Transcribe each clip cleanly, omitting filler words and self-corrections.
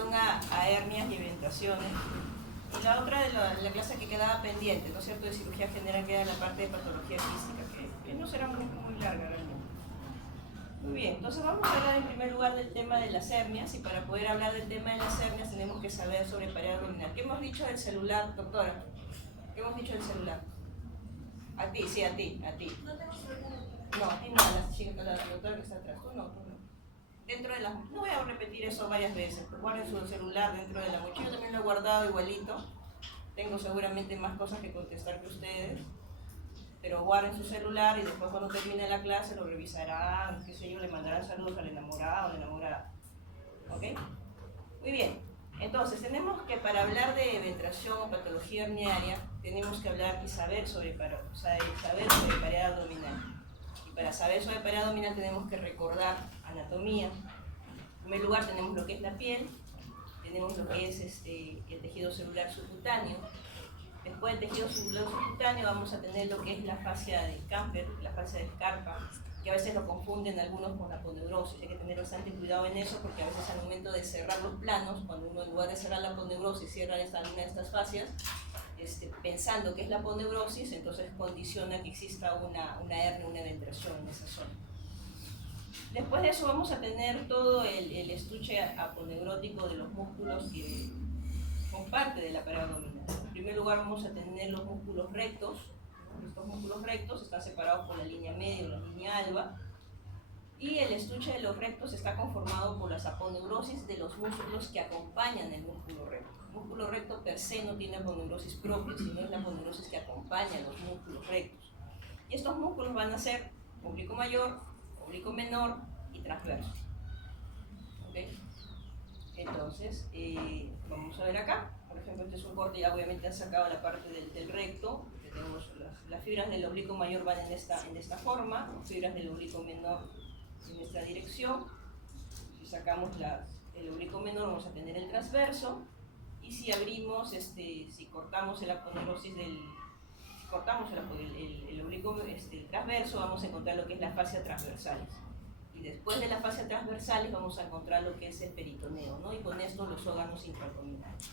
relación a hernias y eventaciones. Y la otra de la clase que quedaba pendiente, ¿no es cierto?, de cirugía general, que era la parte de patología física, que no será muy larga realmente. Muy bien, entonces vamos a hablar en primer lugar del tema de las hernias, y para poder hablar del tema de las hernias tenemos que saber sobre pared abdominal. ¿Qué hemos dicho del celular, doctora? ¿Qué hemos dicho del celular? A ti, sí, a ti. No tengo celular. No, a ti no, a la chica, la doctora que está atrás. Tú no. Dentro de la... No voy a repetir eso varias veces, pero guarden su celular dentro de la mochila. Yo también lo he guardado igualito. Tengo seguramente más cosas que contestar que ustedes. Pero guarden su celular y después cuando termine la clase lo revisarán, qué sé yo, le mandarán saludos al enamorado o la enamorada. ¿Ok? Muy bien. Entonces, tenemos que para hablar de ventración o patología herniaria, tenemos que hablar y saber sobre pared abdominal. Y para saber sobre pared abdominal tenemos que recordar anatomía. En primer lugar tenemos lo que es la piel, tenemos lo que es el tejido celular subcutáneo. Después del tejido celular subcutáneo vamos a tener lo que es la fascia de Camper, la fascia de Scarpa, que a veces lo confunden algunos con la aponeurosis. Hay que tener bastante cuidado en eso, porque a veces al momento de cerrar los planos, cuando uno en lugar de cerrar la aponeurosis cierra una de estas fascias, pensando que es la aponeurosis, entonces condiciona que exista una hernia, una ventración en esa zona. Después de eso vamos a tener todo el estuche aponeurótico de los músculos que son parte de la pared abdominal. En primer lugar vamos a tener los músculos rectos. Estos músculos rectos están separados por la línea media o la línea alba, y el estuche de los rectos está conformado por las aponeurosis de los músculos que acompañan el músculo recto. El músculo recto per se no tiene aponeurosis propia, sino es la aponeurosis que acompaña a los músculos rectos. Y estos músculos van a ser oblicuo mayor, oblicuo menor y transverso. ¿Okay? Entonces, vamos a ver acá. Por ejemplo, este es un corte, ya obviamente han sacado la parte del recto. Tenemos las fibras del oblicuo mayor van en esta forma, las fibras del oblicuo menor en esta dirección. Si sacamos el oblicuo menor vamos a tener el transverso, y si abrimos, si cortamos el aponeurosis cortamos el oblicuo el transverso, vamos a encontrar lo que es la fascia transversalis. Y después de la fascia transversalis vamos a encontrar lo que es el peritoneo, ¿no? Y con esto los órganos intraabdominales.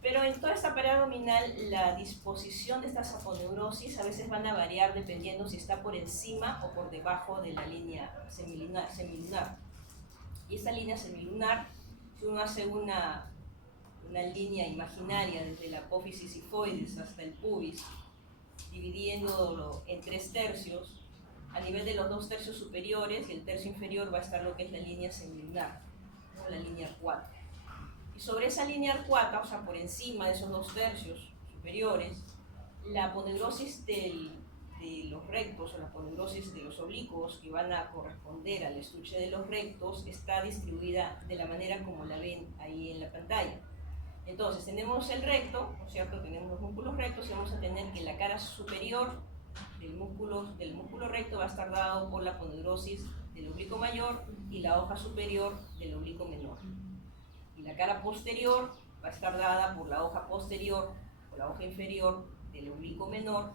Pero en toda esta pared abdominal, la disposición de estas aponeurosis a veces van a variar dependiendo si está por encima o por debajo de la línea semilunar. Y esta línea semilunar, si uno hace una línea imaginaria desde la apófisis sifoides hasta el pubis, dividiéndolo en 3/3, a nivel de los 2/3 superiores y el tercio inferior va a estar lo que es la línea semilunar, ¿no? La línea arcuata. Y sobre esa línea arcuata, o sea, por encima de esos 2/3 superiores, la aponeurosis de los rectos o la aponeurosis de los oblicuos, que van a corresponder al estuche de los rectos, está distribuida de la manera como la ven ahí en la pantalla. Entonces, tenemos el recto, ¿no es cierto? Tenemos los músculos rectos, y vamos a tener que la cara superior del músculo recto va a estar dado por la aponeurosis del oblicuo mayor y la hoja superior del oblicuo menor. Y la cara posterior va a estar dada por la hoja posterior o la hoja inferior del oblicuo menor,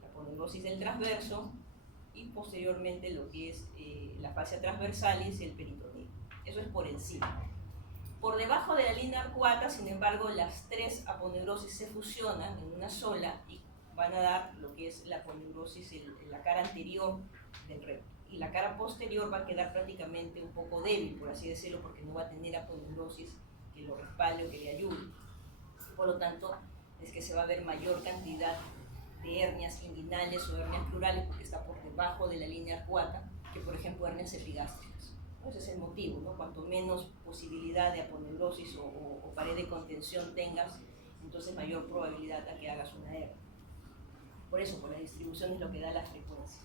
la aponeurosis del transverso, y posteriormente lo que es la fascia transversalis y el peritoneo. Eso es por encima. Por debajo de la línea arcuata, sin embargo, las 3 aponeurosis se fusionan en una sola y van a dar lo que es la aponeurosis en la cara anterior del recto. Y la cara posterior va a quedar prácticamente un poco débil, por así decirlo, porque no va a tener aponeurosis que lo respalde o que le ayude. Por lo tanto, es que se va a ver mayor cantidad de hernias inguinales o hernias plurales, porque está por debajo de la línea arcuata, que por ejemplo hernias epigástricas. Ese es el motivo, ¿no? Cuanto menos posibilidad de aponeurosis o pared de contención tengas, entonces mayor probabilidad a que hagas una hernia. Por eso, por la distribución es lo que da la frecuencia.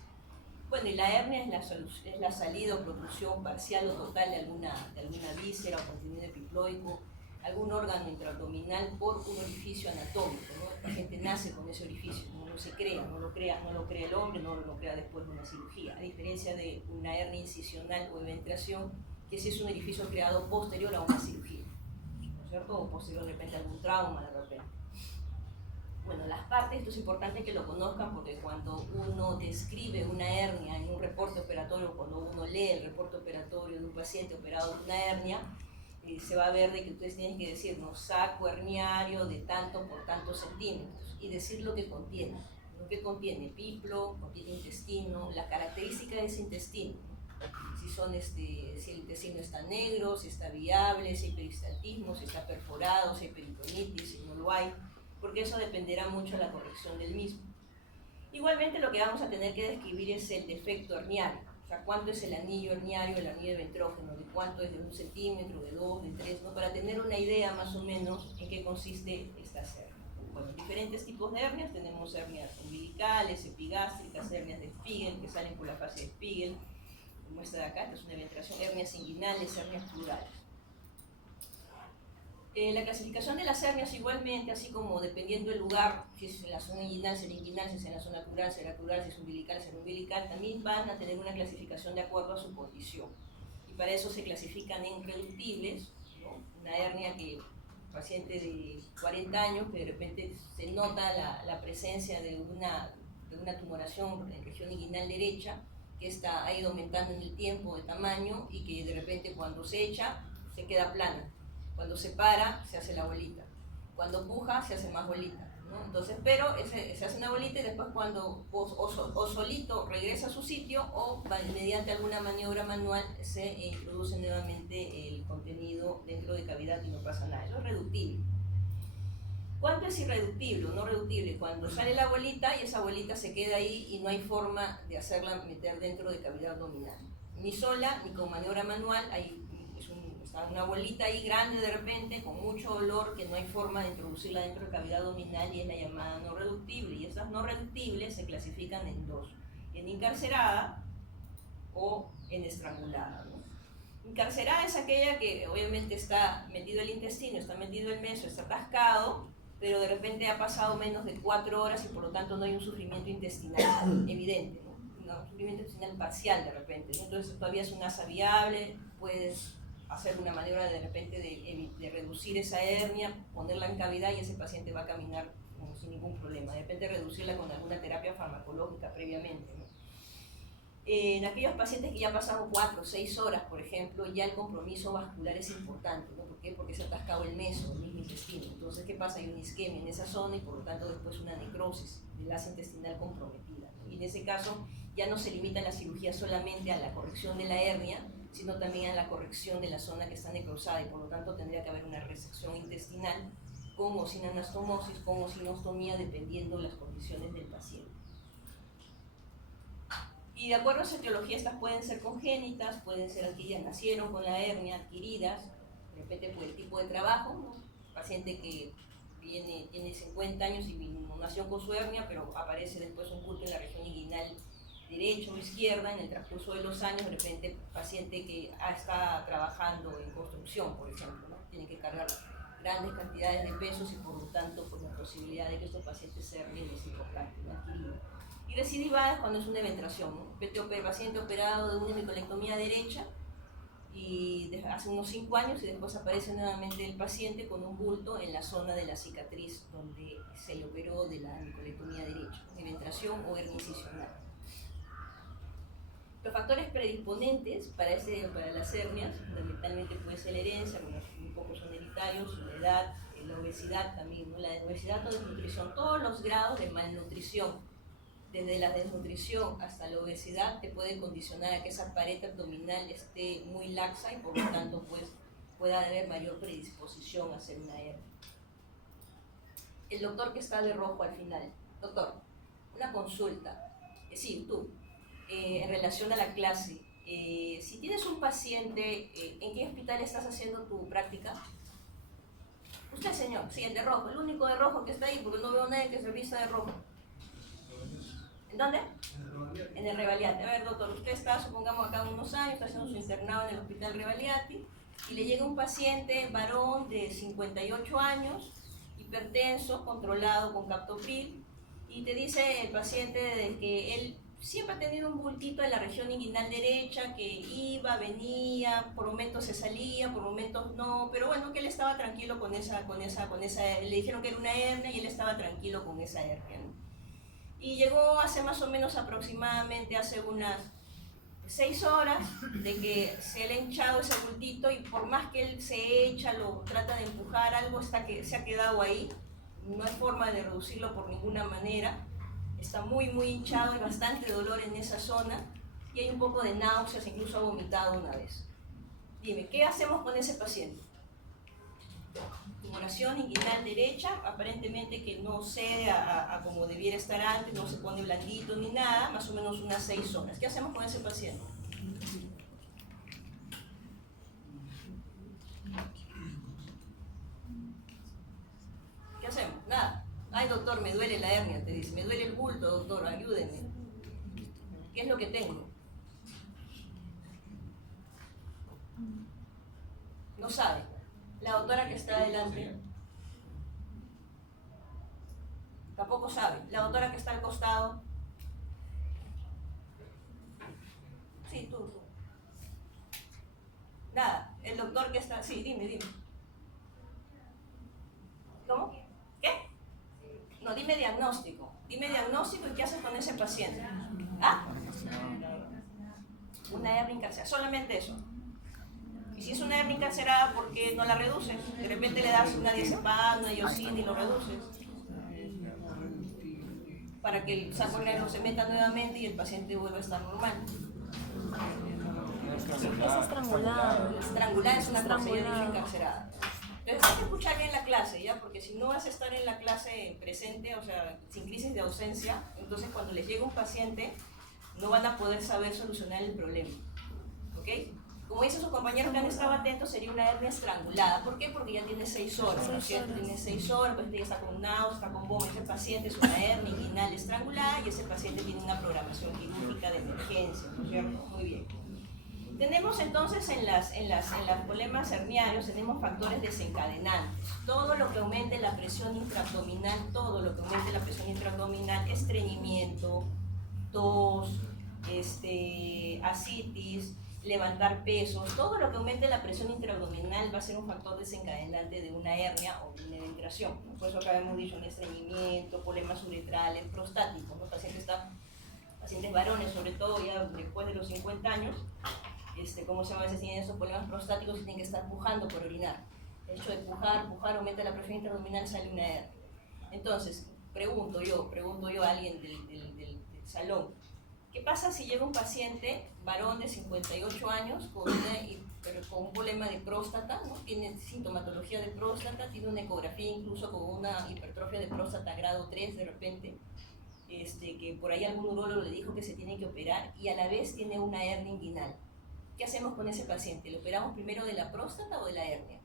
Bueno, y la hernia es la salida o protrusión parcial o total de alguna víscera o contenido epiploico, algún órgano intraabdominal por un orificio anatómico, ¿no? La gente nace con ese orificio, no se crea, no lo crea el hombre, no lo crea después de una cirugía, a diferencia de una hernia incisional o eventración, que sí es un orificio creado posterior a una cirugía, ¿no es cierto? O posterior de repente a algún trauma de repente. Bueno, las partes, esto es importante que lo conozcan, porque cuando uno describe una hernia en un reporte operatorio, cuando uno lee el reporte operatorio de un paciente operado de una hernia, se va a ver de que ustedes tienen que decir, ¿no? Saco herniario de tanto por tantos centímetros, y decir lo que contiene. Lo que contiene piplo, contiene intestino, la característica de ese intestino. Si el intestino está negro, si está viable, si hay peristaltismo, si está perforado, si hay peritonitis, si no lo hay, porque eso dependerá mucho de la corrección del mismo. Igualmente lo que vamos a tener que describir es el defecto herniario, o sea, cuánto es el anillo herniario, el anillo ventrógeno, de cuánto es, de 1 centímetro, de 2, de 3, ¿no? Para tener una idea más o menos en qué consiste esta hernia. Bueno, diferentes tipos de hernias, tenemos hernias umbilicales, epigástricas, hernias de Spiegel, que salen por la fase de Spiegel, como esta de acá, esta es una ventración, hernias inguinales, hernias plurales. La clasificación de las hernias igualmente, así como dependiendo del lugar, si es en la zona inguinal, será inguinal, si es en la zona plural, será plural, si es umbilical, será umbilical, también van a tener una clasificación de acuerdo a su condición. Y para eso se clasifican en reductibles, ¿no? Una hernia que paciente de 40 años, que de repente se nota la presencia de una tumoración en región inguinal derecha, que ha ido aumentando en el tiempo de tamaño y que de repente cuando se echa, se queda plana. Cuando se para, se hace la bolita. Cuando puja, se hace más bolita, ¿no? Entonces, pero se hace una bolita y después cuando o solito regresa a su sitio o mediante alguna maniobra manual se introduce nuevamente el contenido dentro de cavidad y no pasa nada. Eso es reductible. ¿Cuánto es irreductible o no reductible? Cuando sale la bolita y esa bolita se queda ahí y no hay forma de hacerla meter dentro de cavidad abdominal. Ni sola, ni con maniobra manual, está una bolita ahí grande de repente, con mucho olor, que no hay forma de introducirla dentro de cavidad abdominal y es la llamada no reductible. Y esas no reductibles se clasifican en dos, en encarcerada o en estrangulada, ¿no? Encarcerada es aquella que obviamente está metido el intestino, está metido el meso, está atascado, pero de repente ha pasado menos de 4 horas y por lo tanto no hay un sufrimiento intestinal evidente, ¿no? Un sufrimiento intestinal parcial de repente, ¿no? Entonces todavía es una asa viable, puedes hacer una maniobra de repente de reducir esa hernia, ponerla en cavidad y ese paciente va a caminar sin ningún problema. De repente reducirla con alguna terapia farmacológica previamente, ¿no? En aquellos pacientes que ya pasaron 4 o 6 horas, por ejemplo, ya el compromiso vascular es importante, ¿no? ¿Por qué? Porque se ha atascado el meso, el mismo intestino. Entonces, ¿qué pasa? Hay una isquemia en esa zona y por lo tanto después una necrosis del asa intestinal comprometida, ¿no? Y en ese caso ya no se limita la cirugía solamente a la corrección de la hernia, sino también a la corrección de la zona que está necrosada y por lo tanto tendría que haber una resección intestinal con o sin anastomosis, con o sin ostomía, dependiendo de las condiciones del paciente. Y de acuerdo a esa etiología, estas pueden ser congénitas, pueden ser aquellas que nacieron con la hernia, adquiridas, de repente por el tipo de trabajo, ¿no? Paciente que tiene 50 años y nació con su hernia, pero aparece después un bulto en la región inguinal derecha o izquierda en el transcurso de los años, de repente paciente que está trabajando en construcción, por ejemplo, ¿no? Tiene que cargar grandes cantidades de pesos y por lo tanto pues, la posibilidad de que estos pacientes se hernien es importante, ¿no? Y recidivada es cuando es una eventración, ¿no? Paciente operado de una hemicolectomía derecha y hace unos 5 años y después aparece nuevamente el paciente con un bulto en la zona de la cicatriz donde se le operó de la hemicolectomía derecha, eventración o hernia incisional. Los factores predisponentes para las hernias, fundamentalmente puede ser la herencia, bueno, un poco son hereditarios, la edad, la obesidad también, ¿no? La obesidad o desnutrición, todos los grados de malnutrición, desde la desnutrición hasta la obesidad, te puede condicionar a que esa pared abdominal esté muy laxa y por lo tanto pues, pueda haber mayor predisposición a hacer una hernia. El doctor que está de rojo al final, doctor, una consulta, sí, tú, en relación a la clase, si tienes un paciente, ¿en qué hospital estás haciendo tu práctica? Usted, señor, sí, el de rojo, el único de rojo que está ahí, porque no veo a nadie que se vista de rojo. ¿En dónde? En el Revaliati. A ver, doctor, usted está, supongamos, acá unos años, está haciendo su internado en el hospital Revaliati y le llega un paciente varón de 58 años, hipertenso, controlado con captopril, y te dice el paciente de que él siempre ha tenido un bultito en la región inguinal derecha, que iba, venía, por momentos se salía, por momentos no, pero bueno, que él estaba tranquilo con esa, le dijeron que era una hernia y él estaba tranquilo con esa hernia, ¿no? Y llegó hace más o menos aproximadamente, hace unas 6 horas de que se le ha hinchado ese bultito y por más que él se echa, lo trata de empujar, algo está que se ha quedado ahí, no hay forma de reducirlo por ninguna manera, está muy hinchado, hay bastante dolor en esa zona y hay un poco de náuseas, incluso ha vomitado una vez. Dime, ¿qué hacemos con ese paciente? Tumoración inguinal derecha, aparentemente que no cede a como debiera estar antes, no se pone blandito ni nada, más o menos unas 6 horas. ¿Qué hacemos con ese paciente? ¿Qué hacemos? Nada. Ay, doctor, me duele la hernia, te dice. Me duele el bulto, doctor, ayúdenme. ¿Qué es lo que tengo? No sabe. La doctora que está adelante tampoco sabe. La doctora que está al costado. Sí, tú. Nada. El doctor que está... Sí, dime. ¿Cómo? ¿Qué? No, dime diagnóstico. Dime diagnóstico y qué haces con ese paciente. ¿Ah? Una hernia encarcerada. Solamente eso. Y si es una hernia encarcerada, ¿por qué no la reduces? De repente le das una diazepam, una iosina y lo reduces. Para que el saco negro se meta nuevamente y el paciente vuelva a estar normal. Es estrangulado. Estrangulada es una cosa, yo dije encarcerada. Entonces hay que escuchar bien la clase, ¿ya? Porque si no vas a estar en la clase presente, o sea, sin crisis de ausencia, entonces cuando les llega un paciente, no van a poder saber solucionar el problema. ¿Ok? Como dicen sus compañeros que han estado atentos, sería una hernia estrangulada. ¿Por qué? Porque ya tiene 6 horas, ¿no es cierto? Tiene 6 horas, pues ya está con náuseas, está con vómito. Ese paciente es una hernia inguinal estrangulada y ese paciente tiene una programación quirúrgica de emergencia, ¿no es cierto? Muy bien. Tenemos entonces en los problemas herniarios, tenemos factores desencadenantes. Todo lo que aumente la presión intraabdominal, estreñimiento, tos, ascitis, levantar pesos, todo lo que aumente la presión intraabdominal va a ser un factor desencadenante de una hernia o de una eventración. Por eso acá hemos dicho un estreñimiento, problemas uretrales, prostáticos, ¿no? Pacientes varones, sobre todo ya después de los 50 años, ¿cómo se llama? A veces tienen esos problemas prostáticos y tienen que estar pujando por orinar. El hecho de pujar aumenta la presión intraabdominal, sale una hernia. Entonces, pregunto yo a alguien del salón, ¿qué pasa si llega un paciente varón de 58 años con un problema de próstata, ¿no? Tiene sintomatología de próstata, tiene una ecografía incluso con una hipertrofia de próstata grado 3 de repente, que por ahí algún urólogo le dijo que se tiene que operar y a la vez tiene una hernia inguinal? ¿Qué hacemos con ese paciente? ¿Le operamos primero de la próstata o de la hernia?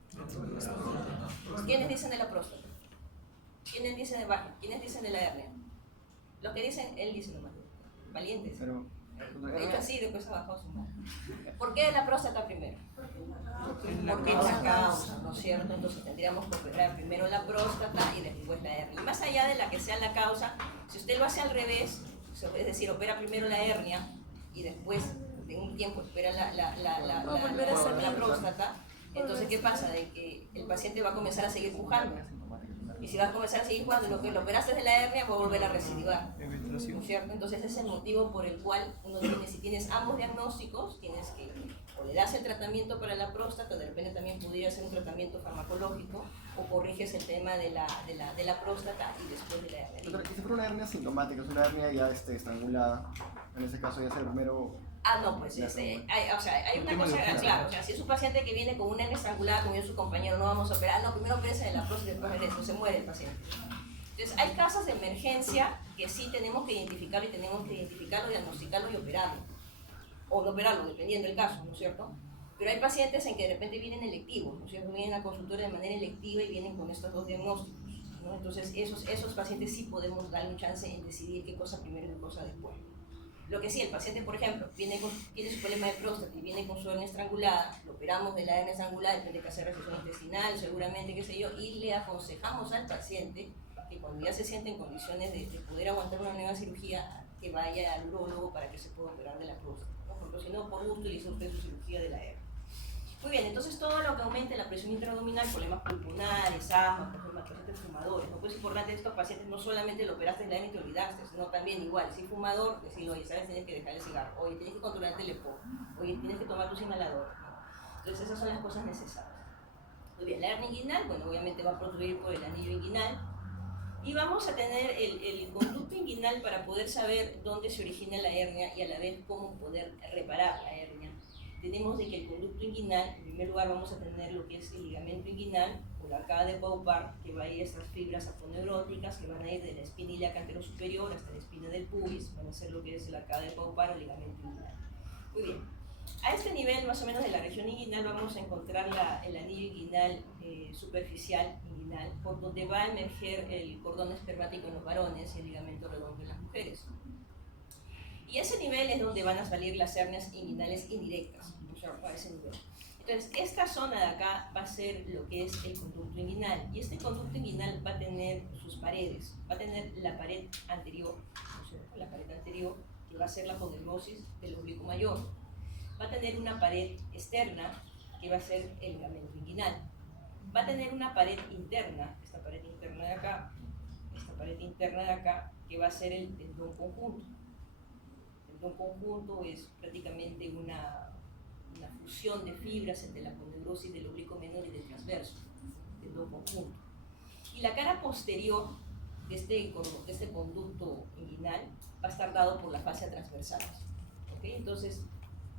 ¿Quiénes dicen de la próstata? ¿Quiénes dicen de baja? ¿Quiénes dicen de la hernia? Los que dicen, él dice nomás. Valientes. De hecho así, después ha bajado su mano. ¿Por qué de la próstata primero? Porque es la causa, ¿no es cierto? Entonces tendríamos que operar primero la próstata y después la hernia. Y más allá de la que sea la causa, si usted lo hace al revés, es decir, opera primero la hernia y después de un tiempo espera la próstata, entonces ¿qué pasa? De que el paciente va a comenzar a seguir pujando. Y si va a comenzar a seguir jugando, lo que lo operaste de la hernia va a volver a recidivar, ¿no es cierto? Entonces ese es el motivo por el cual uno tiene, si tienes ambos diagnósticos, tienes que, o le das el tratamiento para la próstata, de repente también pudiera ser un tratamiento farmacológico, o corriges el tema de la próstata y después de la hernia. Doctora, ¿y si fuera una hernia sintomática, es una hernia ya estrangulada? En ese caso ya es el primero... No, pues hay una cosa, claro, o sea, si es un paciente que viene con una hernia estrangulada, como dijo su compañero, no vamos a operar, no, primero opérese de la próstata y después de eso, se muere el paciente. Entonces, hay casos de emergencia que sí tenemos que identificarlo diagnosticarlo y operarlo. O no operarlo, dependiendo del caso, ¿no es cierto? Pero hay pacientes en que de repente vienen electivos, ¿no es cierto? Vienen a consultorio de manera electiva y vienen con estos dos diagnósticos, ¿no? Entonces, esos pacientes sí podemos darle un chance en decidir qué cosa primero y qué cosa después. Lo que sí, el paciente, por ejemplo, tiene su problema de próstata y viene con su hernia estrangulada, lo operamos de la hernia estrangulada, tiene que hacer resección intestinal, seguramente, qué sé yo, y le aconsejamos al paciente que cuando ya se siente en condiciones de poder aguantar una nueva cirugía, que vaya al urólogo para que se pueda operar de la próstata, ¿no? Porque si no, por gusto, le hizo usted su cirugía de la hernia. Muy bien, entonces todo lo que aumente la presión intraabdominal, problemas pulmonares, asma, pacientes pacientes fumadores, ¿no? Pues es importante estos pacientes no solamente lo operaste en la hernia y te olvidaste, sino también igual, si fumador, decirle, oye, sabes, tienes que dejar el cigarro, oye, tienes que controlar el EPOC, oye, tienes que tomar tus inhaladores, ¿no? Entonces esas son las cosas necesarias. Muy bien, la hernia inguinal, bueno, obviamente va a producir por el anillo inguinal, y vamos a tener el conducto inguinal para poder saber dónde se origina la hernia y a la vez cómo poder reparar la hernia. Tenemos de que el conducto inguinal, en primer lugar vamos a tener lo que es el ligamento inguinal o la arcada de Paupart, que va a ir a estas fibras aponeuróticas que van a ir de la espina ilíaca anterosuperior hasta la espina del pubis, van a ser lo que es la arcada de Paupart o el ligamento inguinal. Muy bien, a este nivel más o menos de la región inguinal vamos a encontrar el anillo inguinal superficial inguinal, por donde va a emerger el cordón espermático en los varones y el ligamento redondo en las mujeres. Y ese nivel es donde van a salir las hernias inguinales indirectas, o sea, a ese nivel. Entonces, esta zona de acá va a ser lo que es el conducto inguinal, y este conducto inguinal va a tener sus paredes, va a tener la pared anterior, o sea, la pared anterior, que va a ser la aponeuriosis del oblicuo mayor, va a tener una pared externa, que va a ser el ligamento inguinal, va a tener una pared interna, esta pared interna de acá, esta pared interna de acá, que va a ser el tendón conjunto. El tendón conjunto es prácticamente una fusión de fibras entre la aponeurosis del oblicuo menor y del transverso, tendón conjunto. Y la cara posterior de este conducto inguinal va a estar dado por la fascia transversalis. ¿Okay? Entonces,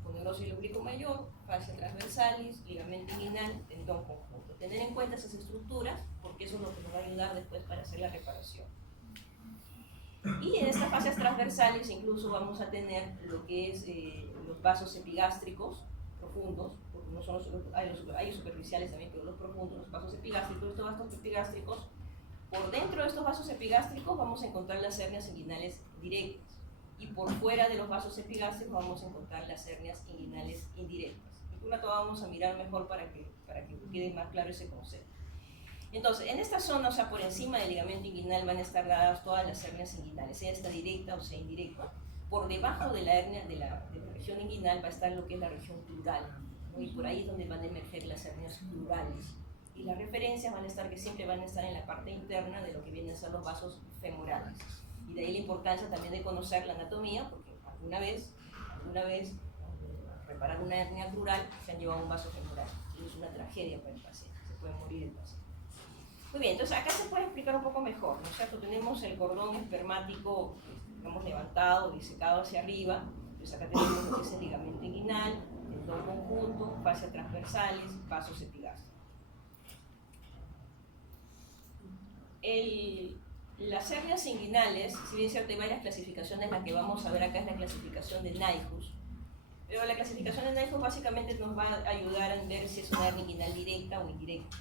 aponeurosis del oblicuo mayor, fascia transversalis, ligamento inguinal, tendón conjunto. Tener en cuenta esas estructuras porque eso es lo que nos va a ayudar después para hacer la reparación. Y en estas fascias transversales incluso vamos a tener lo que es los vasos epigástricos profundos, porque no son hay superficiales también, pero los profundos, los vasos epigástricos. Estos vasos epigástricos, por dentro de estos vasos epigástricos vamos a encontrar las hernias inguinales directas, y por fuera de los vasos epigástricos vamos a encontrar las hernias inguinales indirectas. Y por rato vamos a mirar mejor para que quede más claro ese concepto. Entonces, en esta zona, o sea, por encima del ligamento inguinal van a estar dadas todas las hernias inguinales, sea esta directa o sea indirecta. Por debajo de la hernia de la región inguinal va a estar lo que es la región plural, ¿no? Y por ahí es donde van a emerger las hernias plurales. Y las referencias van a estar que siempre van a estar en la parte interna de lo que vienen a ser los vasos femorales. Y de ahí la importancia también de conocer la anatomía, porque alguna vez, reparar una hernia plural, se han llevado un vaso femoral. Y es una tragedia para el paciente, se puede morir el paciente. Muy bien, entonces acá se puede explicar un poco mejor, ¿no es cierto? Tenemos el cordón espermático, digamos, levantado, disecado hacia arriba. Entonces acá tenemos lo que es el ligamento inguinal, tendón conjunto, fascia transversales, vasos epigástricos. Las hernias inguinales, si bien es cierto hay varias clasificaciones, la que vamos a ver acá es la clasificación de Nyhus, pero la clasificación de Nyhus básicamente nos va a ayudar a ver si es una hernia inguinal directa o indirecta.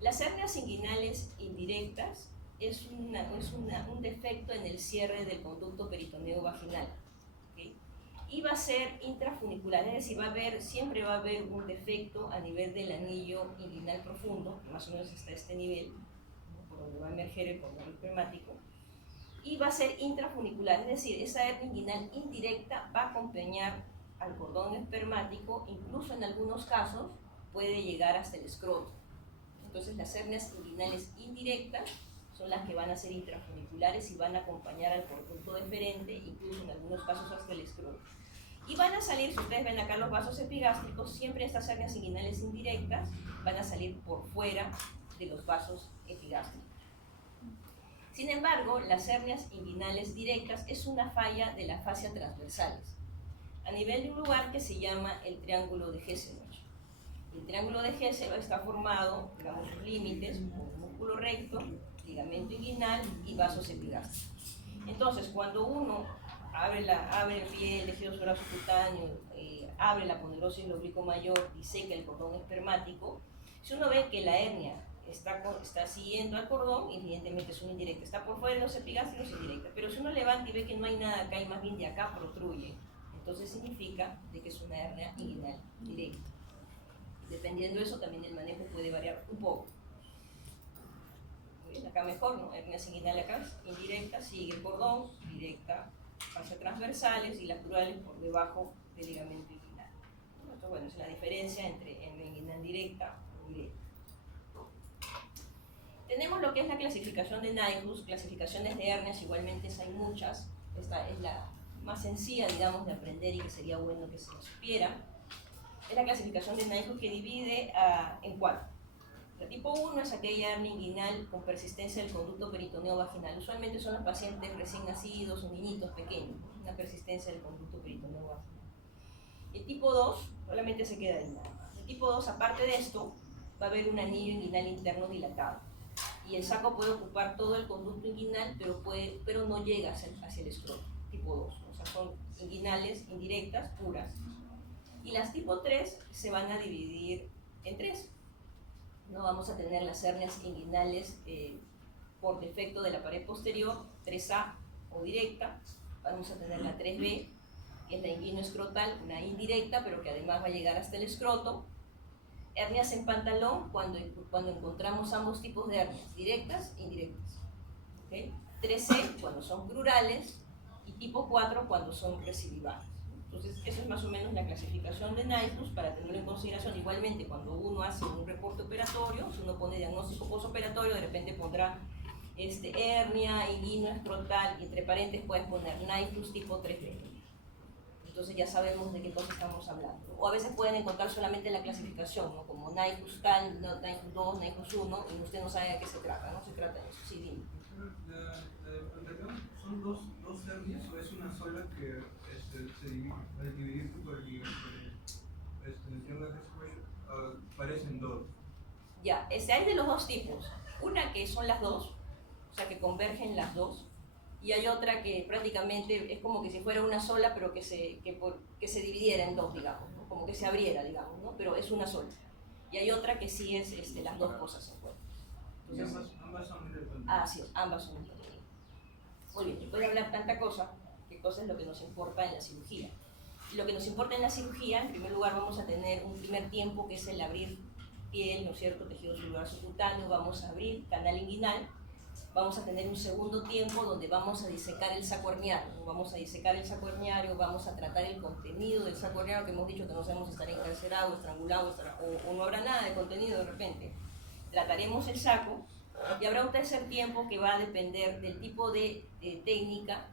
Las hernias inguinales indirectas es un defecto en el cierre del conducto peritoneo vaginal, ¿okay? Y va a ser intrafunicular, es decir, siempre va a haber un defecto a nivel del anillo inguinal profundo, que más o menos hasta este nivel, por donde va a emerger el cordón espermático, y va a ser intrafunicular, es decir, esa hernia inguinal indirecta va a acompañar al cordón espermático, incluso en algunos casos puede llegar hasta el escroto. Entonces las hernias inguinales indirectas son las que van a ser intrafuniculares y van a acompañar al conducto deferente, incluso en algunos casos hasta el escroto. Y van a salir, si ustedes ven acá los vasos epigástricos, siempre estas hernias inguinales indirectas van a salir por fuera de los vasos epigástricos. Sin embargo, las hernias inguinales directas es una falla de la fascia transversales, a nivel de un lugar que se llama el triángulo de Hessenhoff. El triángulo de Hessenhoff está formado, digamos, sus límites, por músculo recto, ligamento inguinal y vasos epigástricos. Entonces, cuando uno abre el pie, el tejido subcutáneo, abre la aponeurosis del oblicuo mayor y seca el cordón espermático, si uno ve que la hernia está siguiendo al cordón, evidentemente es una indirecta, está por fuera de los epigástricos, indirecta, pero si uno levanta y ve que no hay nada acá y más bien de acá protruye, entonces significa de que es una hernia inguinal directa. Dependiendo de eso, también el manejo puede variar un poco. Muy bien, acá mejor, ¿no? Hernia inguinal acá, indirecta, sigue el cordón, directa, fascias transversales y las plurales por debajo del ligamento inguinal. Esto, bueno, es la diferencia entre hernia inguinal directa y directa. Tenemos lo que es la clasificación de Nyhus, clasificaciones de hernias, igualmente hay muchas. Esta es la más sencilla, digamos, de aprender y que sería bueno que se la supiera. Es la clasificación de Nyhus que divide en cuatro. La tipo 1 es aquella hernia inguinal con persistencia del conducto peritoneo vaginal. Usualmente son los pacientes recién nacidos o niñitos pequeños, una persistencia del conducto peritoneo vaginal. El tipo 2 solamente se queda ahí nada más. El tipo 2, aparte de esto, va a haber un anillo inguinal interno dilatado. Y el saco puede ocupar todo el conducto inguinal, pero no llega hacia el escroto, tipo 2. O sea, son inguinales indirectas, puras. Y las tipo 3 se van a dividir en 3. No vamos a tener las hernias inguinales por defecto de la pared posterior, 3A o directa. Vamos a tener la 3B, que es la inguinoescrotal, una indirecta, pero que además va a llegar hasta el escroto. Hernias en pantalón, cuando encontramos ambos tipos de hernias, directas e indirectas. ¿Okay? 3C, cuando son crurales, y tipo 4, cuando son recidivales. Entonces, eso es más o menos la clasificación de Nyhus para tenerlo en consideración. Igualmente, cuando uno hace un reporte operatorio, si uno pone diagnóstico postoperatorio, de repente pondrá hernia, inguinoescrotal, y entre paréntesis puedes poner Nyhus tipo 3B. Entonces ya sabemos de qué cosa estamos hablando. O a veces pueden encontrar solamente la clasificación, ¿no? Como Nyhus tal, Nyhus 2, Nyhus 1, y usted no sabe a qué se trata, no se trata de eso. Sí, dime. ¿Son dos hernias o es una sola que se divide? Al dividir por parecen dos. Ya, hay de los dos tipos. Una que son las dos, o sea que convergen las dos, y hay otra que prácticamente es como que si fuera una sola, pero que se dividiera en dos, digamos, ¿no? Como que se abriera, digamos, ¿no? Pero es una sola. Y hay otra que sí es las dos cosas en cuenta. Entonces, ambas son de sí, ambas son de Muy bien, yo puedo hablar tanta cosa, qué cosa es lo que nos importa en la cirugía. Y lo que nos importa en la cirugía, en primer lugar, vamos a tener un primer tiempo que es el abrir piel, ¿no es cierto?, tejido celular subcutáneo, vamos a abrir canal inguinal. Vamos a tener un segundo tiempo donde vamos a disecar el saco herniario. Vamos a disecar el saco herniario, vamos a tratar el contenido del saco herniario, que hemos dicho que no sabemos si estará encarcerado, estrangulado, o no habrá nada de contenido de repente. Trataremos el saco y habrá un tercer tiempo que va a depender del tipo de técnica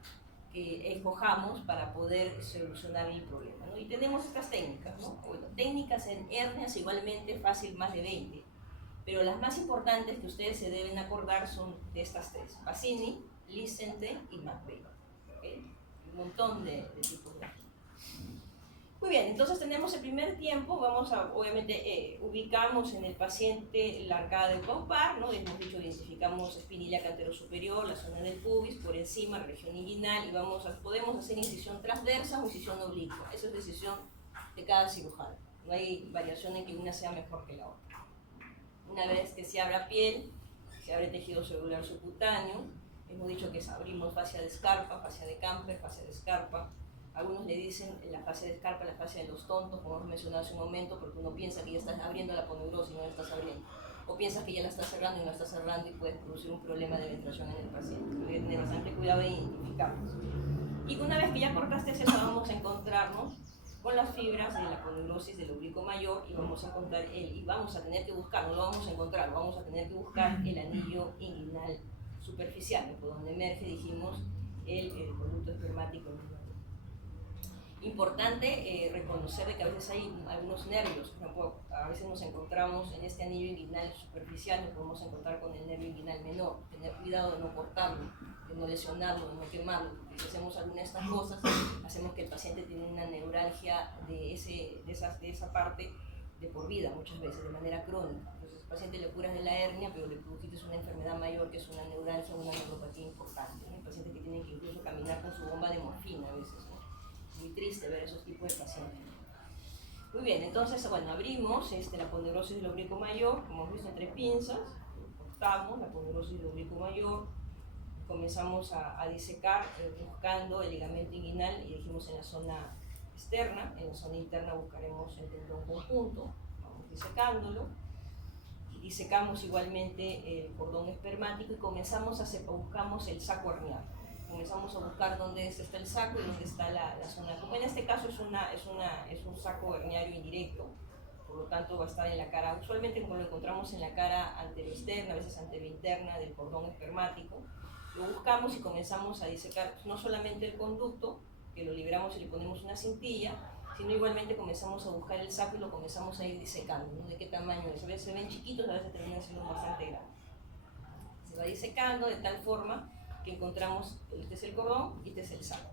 que escojamos para poder solucionar el problema, ¿no? Y tenemos estas técnicas, ¿no? Bueno, técnicas en hernias igualmente fácil, más de 20. Pero las más importantes que ustedes se deben acordar son de estas tres: Bassini, Lissenthal y McVeigh. ¿Okay? Un montón de tipos de. Muy bien, entonces tenemos el primer tiempo. Vamos a, obviamente, ubicamos en el paciente la arcada del compar, ¿no? Hemos dicho, identificamos espinilla anterosuperior, la zona del pubis, por encima, región inguinal, y podemos hacer incisión transversa o incisión oblicua. Eso es decisión de cada cirujano. No hay variación en que una sea mejor que la otra. Una vez que se abra piel, se abre tejido celular subcutáneo. Hemos dicho que abrimos fascia de escarpa, fascia de Camper, fascia de escarpa. Algunos le dicen la fascia de escarpa, la fascia de los tontos, como hemos mencionado hace un momento, porque uno piensa que ya estás abriendo la aponeurosis y no la estás abriendo. O piensas que ya la estás cerrando y no la estás cerrando, y puedes producir un problema de ventración en el paciente. Hay que tener bastante cuidado en identificarlos. Y una vez que ya cortaste eso, vamos a encontrarnos con las fibras de la aponeurosis del oblicuo mayor, y vamos a tener que buscar, no lo vamos a encontrar, vamos a tener que buscar el anillo inguinal superficial, por donde emerge, dijimos, el conducto espermático. Importante reconocer de que a veces hay algunos nervios. Por ejemplo, a veces nos encontramos en este anillo inguinal superficial, nos podemos encontrar con el nervio inguinal menor. Tener cuidado de no cortarlo, de no lesionarlo, de no quemarlo, porque si hacemos alguna de estas cosas, hacemos que el paciente tenga una neuralgia de esa parte de por vida, muchas veces, de manera crónica. Entonces, el paciente le curas de la hernia, pero le produjiste una enfermedad mayor, que es una neuralgia, una neuropatía importante, ¿no? Hay pacientes que tienen que incluso caminar con su bomba de morfina a veces, ¿no? Muy triste ver esos tipos de pacientes. Muy bien, entonces, bueno, abrimos la aponeurosis del oblicuo mayor, como hemos visto, entre pinzas, cortamos la aponeurosis del oblicuo mayor, comenzamos a disecar buscando el ligamento inguinal, y dijimos en la zona externa. En la zona interna buscaremos el tendón conjunto, vamos disecándolo, y disecamos igualmente el cordón espermático, y buscamos el saco herniano. Comenzamos a buscar dónde está el saco y dónde está la zona. Como en este caso es un saco herniario indirecto, por lo tanto va a estar en la cara. Usualmente como lo encontramos en la cara anteroexterna, a veces anterointerna del cordón espermático, lo buscamos y comenzamos a disecar no solamente el conducto, que lo liberamos y le ponemos una cintilla, sino igualmente comenzamos a buscar el saco y lo comenzamos a ir disecando, ¿no? De qué tamaño es. A veces se ven chiquitos, a veces terminan siendo bastante grandes. Se va disecando de tal forma que encontramos, este es el cordón y este es el saco.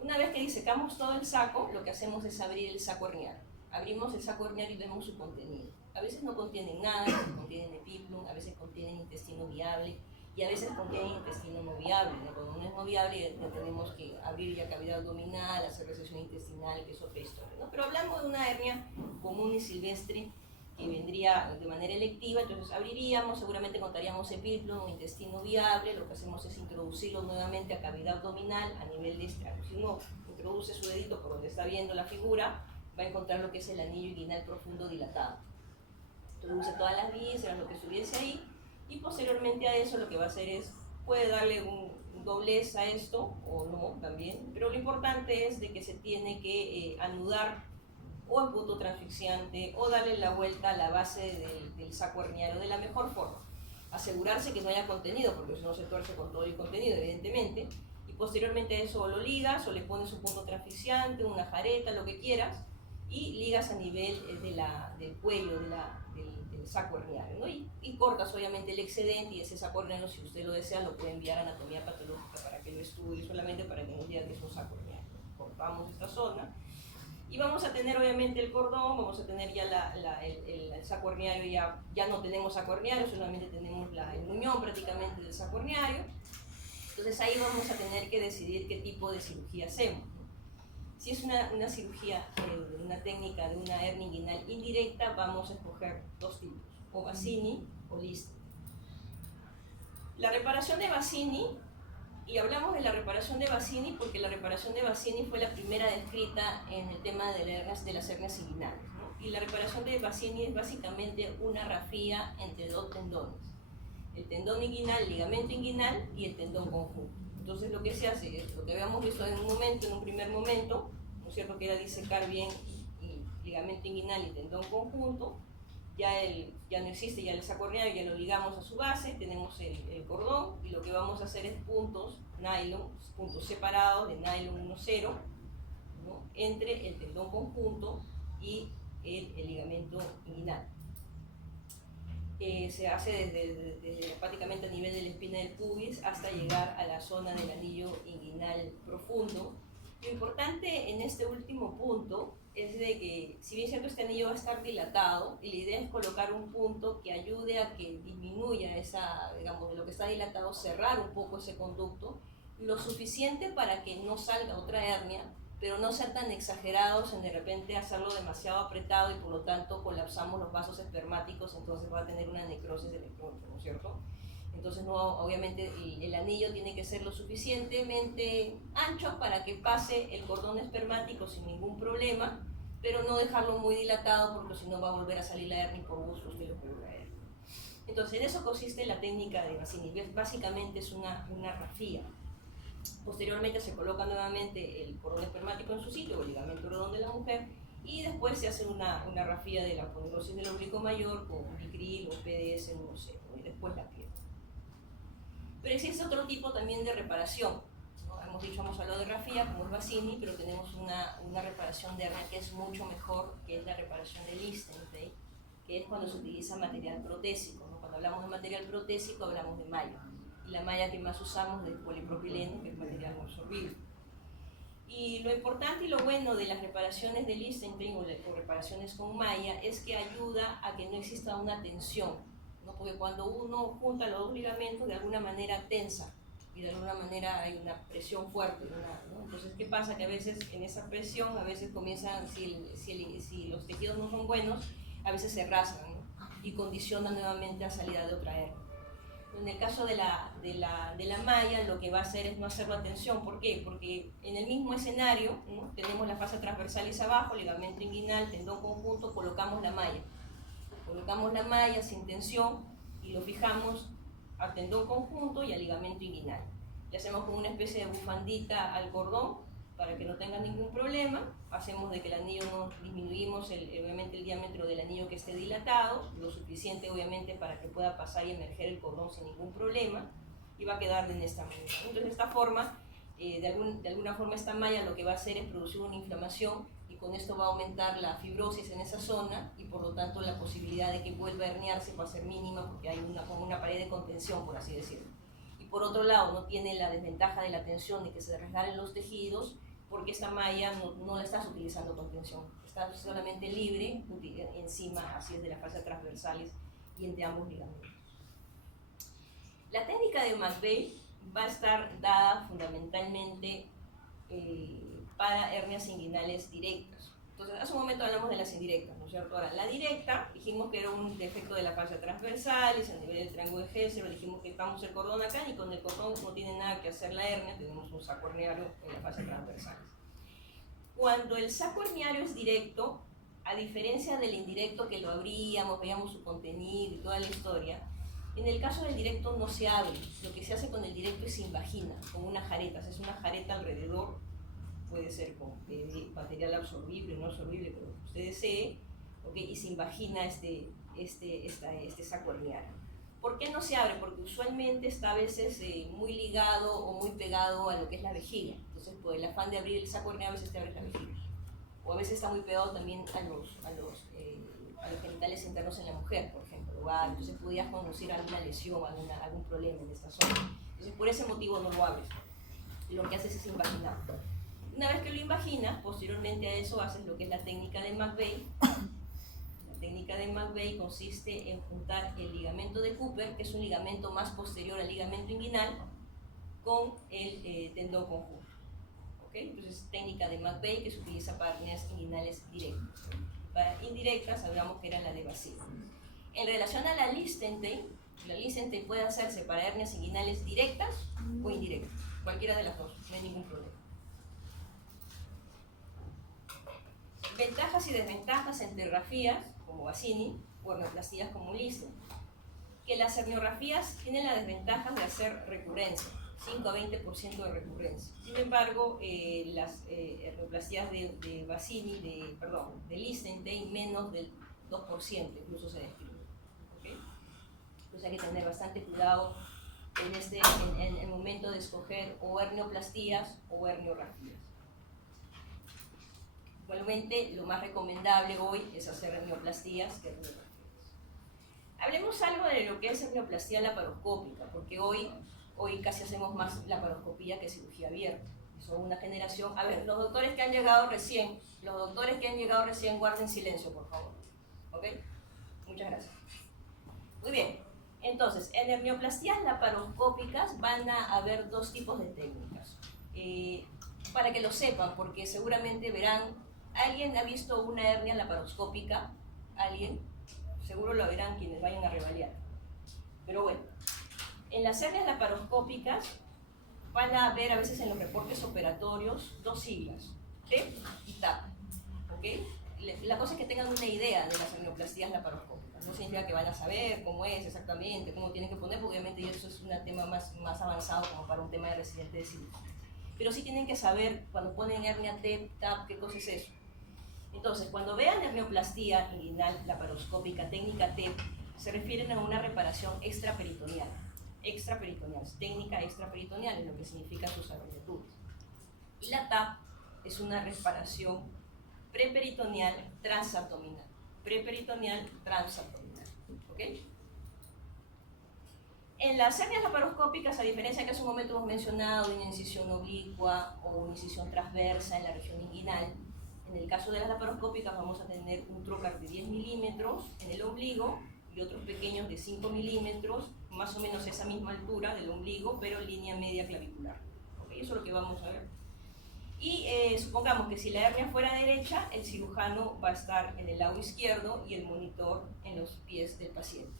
Una vez que disecamos todo el saco, lo que hacemos es abrir el saco herniano. Abrimos el saco herniano y vemos su contenido. A veces no contienen nada, a veces contienen epiplum, a veces contienen intestino viable y a veces contienen intestino no viable, ¿no? Cuando no es no viable ya tenemos que abrir ya cavidad abdominal, hacer recesión intestinal, que es otra historia, ¿no? Pero hablamos de una hernia común y silvestre que vendría de manera electiva, entonces abriríamos, seguramente encontraríamos epiplum o intestino viable, lo que hacemos es introducirlo nuevamente a cavidad abdominal a nivel de estrago. Si uno introduce su dedito por donde está viendo la figura, va a encontrar lo que es el anillo inguinal profundo dilatado. Introduce todas las vísceras, lo que estuviese ahí, y posteriormente a eso lo que va a hacer es, puede darle un doblez a esto o no también, pero lo importante es de que se tiene que anudar o en punto transfixiante o darle la vuelta a la base del saco herniano de la mejor forma. Asegurarse que no haya contenido, porque si no se tuerce con todo el contenido, evidentemente, y posteriormente a eso o lo ligas o le pones un punto transfixiante, una jareta, lo que quieras, y ligas a nivel del cuello del saco herniano, ¿no? Y cortas obviamente el excedente y ese saco herniano, si usted lo desea, lo puede enviar a anatomía patológica para que lo estudie, solamente para que nos diga que es un saco herniano. Cortamos esta zona y vamos a tener obviamente el cordón, vamos a tener ya el saco herniario, ya no tenemos saco herniario, solamente tenemos el muñón prácticamente del saco herniario. Entonces ahí vamos a tener que decidir qué tipo de cirugía hacemos. Si es una cirugía, una técnica de una hernia inguinal indirecta, vamos a escoger dos tipos, o Bassini o Lister. La reparación de Bassini, y hablamos de la reparación de Bassini porque la reparación de Bassini fue la primera descrita en el tema de las hernias inguinales, ¿no? Y la reparación de Bassini es básicamente una rafía entre dos tendones. El tendón inguinal, ligamento inguinal y el tendón conjunto. Entonces lo que se hace es lo que habíamos visto en un primer momento, ¿no es cierto?, que era disecar bien y ligamento inguinal y tendón conjunto. Ya no existe, ya el saco herniano, ya lo ligamos a su base, tenemos el cordón y lo que vamos a hacer es puntos nylon, puntos separados de nylon 1-0, ¿no?, entre el tendón conjunto y el ligamento inguinal. Se hace desde prácticamente a nivel de la espina del pubis hasta llegar a la zona del anillo inguinal profundo. Lo importante en este último punto es de que, si bien cierto, este anillo va a estar dilatado, y la idea es colocar un punto que ayude a que disminuya digamos, de lo que está dilatado, cerrar un poco ese conducto, lo suficiente para que no salga otra hernia, pero no ser tan exagerados en de repente hacerlo demasiado apretado y por lo tanto colapsamos los vasos espermáticos, entonces va a tener una necrosis electrónica, ¿no es cierto? Entonces, no, obviamente el anillo tiene que ser lo suficientemente ancho para que pase el cordón espermático sin ningún problema, pero no dejarlo muy dilatado porque si no va a volver a salir la hernia y por gusto usted lo puede caer. Entonces, en eso consiste la técnica de Bassini. Básicamente es una rafía. Posteriormente se coloca nuevamente el cordón espermático en su sitio, o el ligamento redón de la mujer, y después se hace una rafía de la aponeurrosis del oblicuo mayor con Vicryl o PDS 1-0, y después la piel. Pero existe otro tipo también de reparación, ¿no? Hemos hablado de rafía, como es Bassini, pero tenemos una reparación de hernia que es mucho mejor, que es la reparación de Lichtenstein, que es cuando se utiliza material protésico, ¿no? Cuando hablamos de material protésico hablamos de malla, y la malla que más usamos es de polipropileno, que es material no absorbible. Y lo importante y lo bueno de las reparaciones de Lichtenstein o reparaciones con malla es que ayuda a que no exista una tensión, ¿no? Porque cuando uno junta los dos ligamentos, de alguna manera tensa y de alguna manera hay una presión fuerte, ¿no? Entonces, ¿qué pasa? Que a veces en esa presión, a veces comienzan, si los tejidos no son buenos, a veces se rasgan, ¿no? Y condicionan nuevamente a salida de otra hernia. En el caso de la malla, lo que va a hacer es no hacerlo a tensión. ¿Por qué? Porque en el mismo escenario, ¿no?, tenemos la fascia transversalis abajo, ligamento inguinal, tendón conjunto, colocamos la malla. Colocamos la malla sin tensión y lo fijamos al tendón conjunto y al ligamento inguinal. Le hacemos como una especie de bufandita al cordón para que no tenga ningún problema. Hacemos de que el anillo no disminuimos obviamente el diámetro del anillo que esté dilatado, lo suficiente obviamente para que pueda pasar y emerger el cordón sin ningún problema, y va a quedar de esta manera. Entonces de esta forma, de alguna forma esta malla lo que va a hacer es producir una inflamación, y con esto va a aumentar la fibrosis en esa zona, y por lo tanto la posibilidad de que vuelva a herniarse va a ser como porque hay como una pared de contención, por así decirlo. Y por otro lado, no tiene la desventaja de la tensión, de que se resbalen los tejidos, porque esta malla no la estás utilizando con tensión, está solamente libre encima, así es, de las fascias transversales y entre ambos ligamentos. La técnica de McVeigh va a estar dada fundamentalmente para hernias inguinales directas. Entonces, hace un momento hablamos de las indirectas, ¿no es cierto? Ahora, la directa, dijimos que era un defecto de la fascia transversal, a nivel del triángulo de Hessel, dijimos que estamos el cordón acá, y con el cordón no tiene nada que hacer la hernia, tenemos un saco herniario en la fascia transversal. Cuando el saco herniario es directo, a diferencia del indirecto que lo abríamos, veíamos su contenido y toda la historia, en el caso del directo no se abre. Lo que se hace con el directo es invagina, con una jareta. Se hace una jareta alrededor, puede ser con material absorbible o no absorbible, pero usted desee, ¿okay? Y se invagina este saco herniario. ¿Por qué no se abre? Porque usualmente está a veces muy ligado o muy pegado a lo que es la vejiga. Entonces, por el afán de abrir el saco herniario, a veces te abre la vejiga. O a veces está muy pegado también a los genitales internos en la mujer, por ejemplo. Entonces podías conducir a alguna lesión, algún problema en esta zona. Entonces, por ese motivo no lo abres. Lo que haces es invaginar. Una vez que lo imaginas, posteriormente a eso haces lo que es la técnica de McVeigh. La técnica de McVeigh consiste en juntar el ligamento de Cooper, que es un ligamento más posterior al ligamento inguinal, con el tendón conjunto. ¿Okay? Entonces, técnica de McVeigh que se utiliza para hernias inguinales directas. Para indirectas, hablamos que era la de Basile. En relación a la Lichtenstein puede hacerse para hernias inguinales directas o indirectas, cualquiera de las dos, no hay ningún problema. Ventajas y desventajas en herniografías como Bassini o hernioplastías como Lichtenstein. Que las herniografías tienen la desventaja de hacer recurrencia, 5 a 20% de recurrencia. Sin embargo, las hernioplastías de Bassini, de Lichtenstein, menos del 2%, incluso se describe. ¿Okay? Entonces hay que tener bastante cuidado en el momento de escoger o hernioplastías o herniografías. Igualmente, lo más recomendable hoy es hacer hernioplastías que herniografías. Hablemos algo de lo que es hernioplastia laparoscópica, porque hoy casi hacemos más laparoscopía que cirugía abierta. Son una generación. A ver, los doctores que han llegado recién, guarden silencio, por favor. ¿Ok? Muchas gracias. Muy bien. Entonces, en hernioplastías laparoscópicas van a haber dos tipos de técnicas. Para que lo sepan, porque seguramente verán, ¿alguien ha visto una hernia laparoscópica? ¿Alguien? Seguro lo verán quienes vayan a revaliar. Pero bueno, en las hernias laparoscópicas van a ver a veces en los reportes operatorios dos siglas, TEP y TAP. ¿Okay? La cosa es que tengan una idea de las hernioplastías laparoscópicas. No significa que van a saber cómo es exactamente, cómo tienen que poner, porque obviamente eso es un tema más avanzado como para un tema de residente de cirugía. Pero sí tienen que saber cuando ponen hernia TEP, TAP, qué cosa es eso. Entonces, cuando vean hernioplastia inguinal laparoscópica técnica TEP, se refieren a una reparación extraperitoneal. Técnica extraperitoneal es lo que significa sus abreviaturas. Y la TAP es una reparación preperitoneal transabdominal. ¿Ok? En las hernias laparoscópicas, a diferencia que hace un momento hemos mencionado de una incisión oblicua o una incisión transversa en la región inguinal, en el caso de las laparoscópicas vamos a tener un trocar de 10 milímetros en el ombligo y otros pequeños de 5 milímetros, más o menos esa misma altura del ombligo, pero línea media clavicular. ¿Okay? Eso es lo que vamos a ver. Y supongamos que si la hernia fuera derecha, el cirujano va a estar en el lado izquierdo y el monitor en los pies del paciente.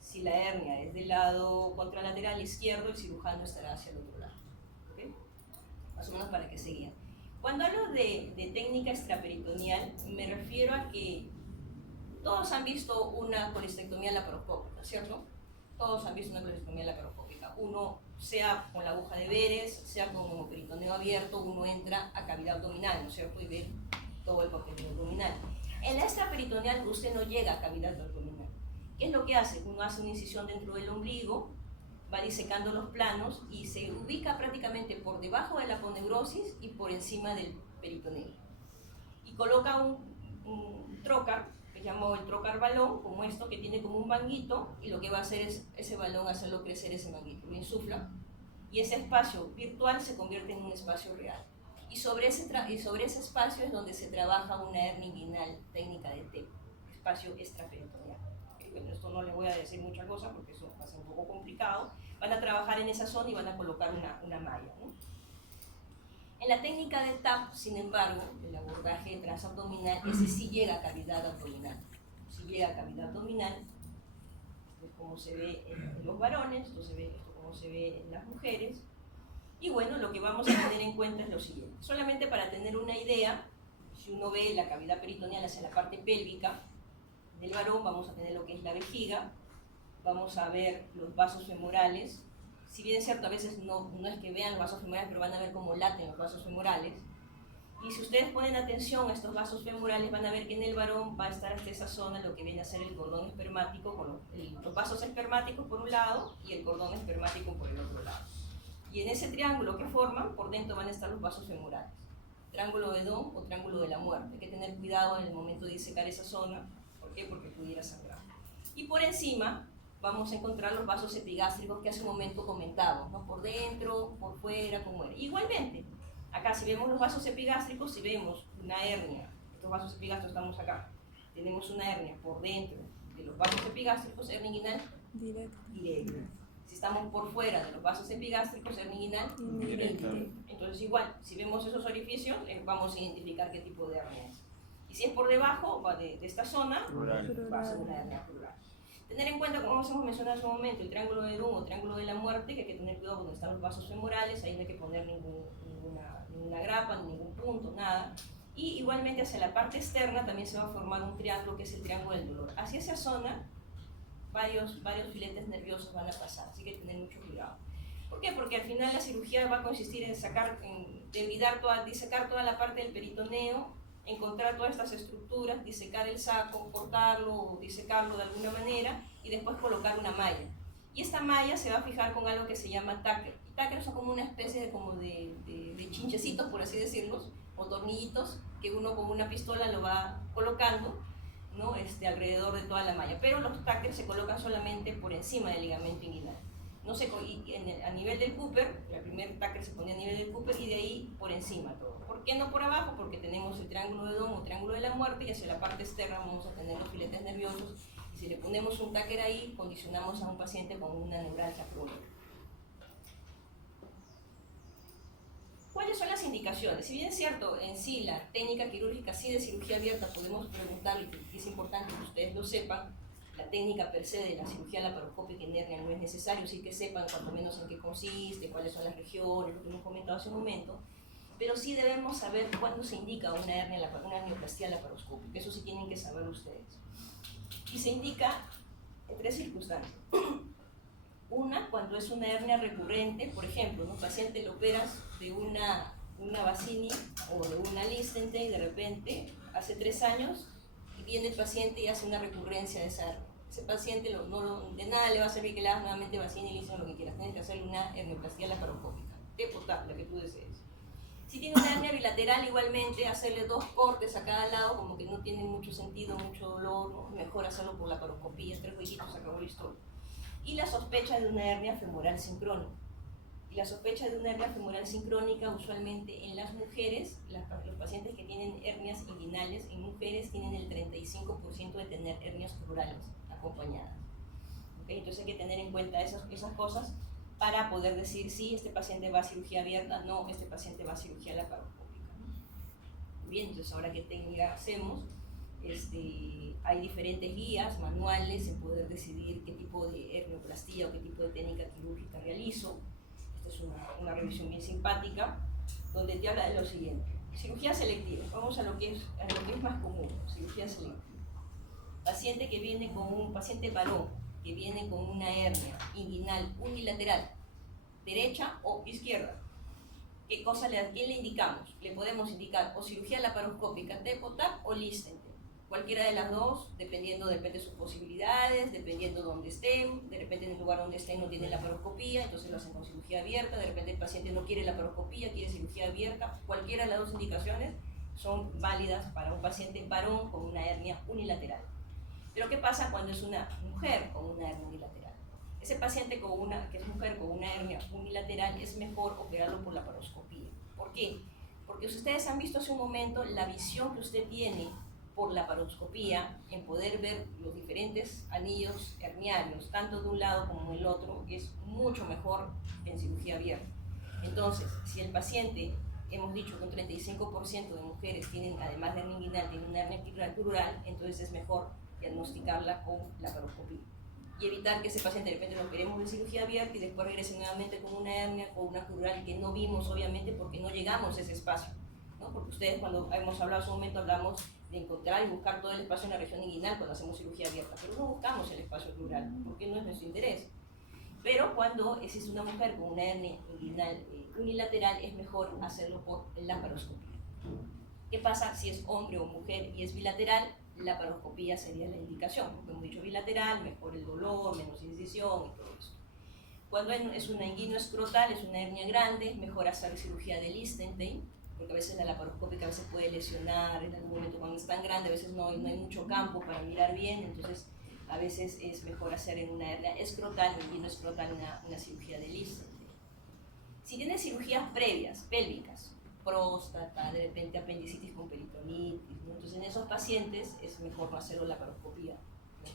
Si la hernia es del lado contralateral izquierdo, el cirujano estará hacia el otro lado. ¿Okay? Más o menos para que se guíen. Cuando hablo de técnica extraperitoneal, me refiero a que todos han visto una colestectomía laparoscópica, ¿cierto? Todos han visto una colestectomía laparoscópica. Uno sea con la aguja de Veres, sea con peritoneo abierto, uno entra a cavidad abdominal, ¿no es cierto? Y ve todo el contenido abdominal. En la extraperitoneal usted no llega a cavidad abdominal. ¿Qué es lo que hace? Uno hace una incisión dentro del ombligo, va disecando los planos y se ubica prácticamente por debajo de la aponeurosis y por encima del peritoneo. Y coloca un trocar, que llamo el trocar balón, como esto, que tiene como un manguito, y lo que va a hacer es ese balón hacerlo crecer ese manguito, lo insufla, y ese espacio virtual se convierte en un espacio real. Y sobre ese espacio es donde se trabaja una hernia inguinal técnica de TEP, espacio extraperitoneal. Bueno, esto no le voy a decir mucha cosa porque eso va a ser un poco complicado. Van a trabajar en esa zona y van a colocar una malla, ¿no? En la técnica de TAP, sin embargo, el abordaje transabdominal, ese sí llega a cavidad abdominal. Si llega a cavidad abdominal, pues como se ve en los varones, esto como se ve en las mujeres. Y bueno, lo que vamos a tener en cuenta es lo siguiente. Solamente para tener una idea, si uno ve la cavidad peritoneal hacia la parte pélvica del varón, vamos a tener lo que es la vejiga, vamos a ver los vasos femorales. Si bien es cierto, a veces no es que vean los vasos femorales, pero van a ver cómo laten los vasos femorales. Y si ustedes ponen atención a estos vasos femorales, van a ver que en el varón va a estar hasta esa zona lo que viene a ser el cordón espermático, con los vasos espermáticos por un lado y el cordón espermático por el otro lado. Y en ese triángulo que forman, por dentro van a estar los vasos femorales. Triángulo de Dohm o triángulo de la muerte. Hay que tener cuidado en el momento de disecar esa zona. ¿Por qué? Porque pudiera sangrar. Y por encima vamos a encontrar los vasos epigástricos que hace un momento comentamos, ¿no? Por dentro, por fuera, como era. Igualmente, acá si vemos los vasos epigástricos, si vemos una hernia, estos vasos epigástricos estamos acá, tenemos una hernia por dentro de los vasos epigástricos, hernia inguinal directa. Si estamos por fuera de los vasos epigástricos, hernia inguinal indirecta. Entonces igual, si vemos esos orificios, vamos a identificar qué tipo de hernia es. Y si es por debajo de esta zona, va a ser una hernia plural. Tener en cuenta, como hemos mencionado hace un momento, el triángulo de Dohm o triángulo de la muerte, que hay que tener cuidado donde están los vasos femorales, ahí no hay que poner ninguna grapa, ningún punto, nada. Y igualmente hacia la parte externa también se va a formar un triángulo que es el triángulo del dolor. Hacia esa zona varios filetes nerviosos van a pasar, así que hay que tener mucho cuidado. ¿Por qué? Porque al final la cirugía va a consistir en disecar toda la parte del peritoneo, encontrar todas estas estructuras, disecar el saco, cortarlo o disecarlo de alguna manera y después colocar una malla. Y esta malla se va a fijar con algo que se llama tacker. Y tacker son como una especie de chinchecitos, por así decirlo, o tornillitos que uno con una pistola lo va colocando, ¿no? Alrededor de toda la malla. Pero los tackers se colocan solamente por encima del ligamento inguinal. No sé, a nivel del Cooper, el primer tacker se pone a nivel del Cooper y de ahí por encima todo. ¿Por qué no por abajo? Porque tenemos el triángulo de Dohm o triángulo de la muerte y hacia la parte externa vamos a tener los filetes nerviosos. Y si le ponemos un tacker ahí, condicionamos a un paciente con una neuralgia crónica. ¿Cuáles son las indicaciones? Si bien es cierto, en sí la técnica quirúrgica sí de cirugía abierta podemos preguntarle, y es importante que ustedes lo sepan, la técnica per se de la cirugía laparoscópica en hernia no es necesario, sí que sepan cuanto menos en qué consiste, cuáles son las regiones, lo que hemos comentado hace un momento, pero sí debemos saber cuándo se indica una hernioplastia laparoscópica, eso sí tienen que saber ustedes. Y se indica en 3 circunstancias. Una, cuando es una hernia recurrente, por ejemplo, un paciente lo operas de una Bassini o de una Lichtenstein, de repente, hace 3 años, y viene el paciente y hace una recurrencia de esa hernia. Ese paciente de nada le va a servir que le hagas nuevamente Bassini, Lichtenstein, lo que quieras. Tienes que hacerle una hernioplastia laparoscópica, la que tú desees. Si tiene una hernia bilateral, igualmente, hacerle 2 cortes a cada lado, como que no tiene mucho sentido, mucho dolor, ¿no? Mejor hacerlo por laparoscopía, 3 huequitos, se acabó la historia. Y la sospecha de una hernia femoral sincrónica. Y la sospecha de una hernia femoral sincrónica, usualmente en las mujeres, los pacientes que tienen hernias inguinales, en mujeres tienen el 35% de tener hernias crurales acompañadas. ¿Okay? Entonces hay que tener en cuenta esas cosas para poder decir si este paciente va a cirugía abierta, no, este paciente va a cirugía laparoscópica. Bien, entonces ahora qué técnica hacemos. Hay diferentes guías, manuales, en poder decidir qué tipo de hernioplastia o qué tipo de técnica quirúrgica realizo. Esta es una revisión bien simpática, donde te habla de lo siguiente. Cirugía selectiva, vamos a lo que es más común, cirugía selectiva. Paciente varón, que viene con una hernia inguinal unilateral, derecha o izquierda. ¿Qué le indicamos? Le podemos indicar o cirugía laparoscópica, TEP o TAP o Listenberg. Cualquiera de las dos, depende de sus posibilidades, dependiendo de dónde estén, de repente en el lugar donde estén no tienen laparoscopía, entonces lo hacen con cirugía abierta, de repente el paciente no quiere laparoscopía, quiere cirugía abierta, cualquiera de las dos indicaciones son válidas para un paciente varón con una hernia unilateral. Pero ¿qué pasa cuando es una mujer con una hernia unilateral? Ese paciente que es mujer con una hernia unilateral es mejor operarlo por laparoscopía. ¿Por qué? Porque ustedes han visto hace un momento la visión que usted tiene por laparoscopía en poder ver los diferentes anillos herniarios, tanto de un lado como del otro, es mucho mejor en cirugía abierta. Entonces, si el paciente, hemos dicho que un 35% de mujeres tienen, además de hernia inguinal, tienen una hernia crural, entonces es mejor diagnosticarla con laparoscopía. Y evitar que ese paciente de repente lo operemos de cirugía abierta y después regrese nuevamente con una hernia o una crural que no vimos, obviamente, porque no llegamos a ese espacio, ¿no? Porque ustedes, cuando hemos hablado en su momento, hablamos de encontrar y buscar todo el espacio en la región inguinal cuando hacemos cirugía abierta, pero no buscamos el espacio crural, porque no es nuestro interés. Pero cuando existe una mujer con una hernia inguinal unilateral, es mejor hacerlo por laparoscopía. ¿Qué pasa si es hombre o mujer y es bilateral? Laparoscopía sería la indicación, porque hemos dicho bilateral, mejor el dolor, menos incisión y todo eso. Cuando es una inguino escrotal, es una hernia grande, es mejor hacer cirugía de Listenberg, porque a veces la laparoscópica a veces puede lesionar en algún momento cuando es tan grande, a veces no hay mucho campo para mirar bien, entonces a veces es mejor hacer en una hernia escrotal, inguino escrotal, una cirugía de Listenberg. Si tiene cirugías previas, pélvicas, próstata, de repente apendicitis con peritonitis, ¿no? Entonces en esos pacientes es mejor no hacerlo laparoscopía.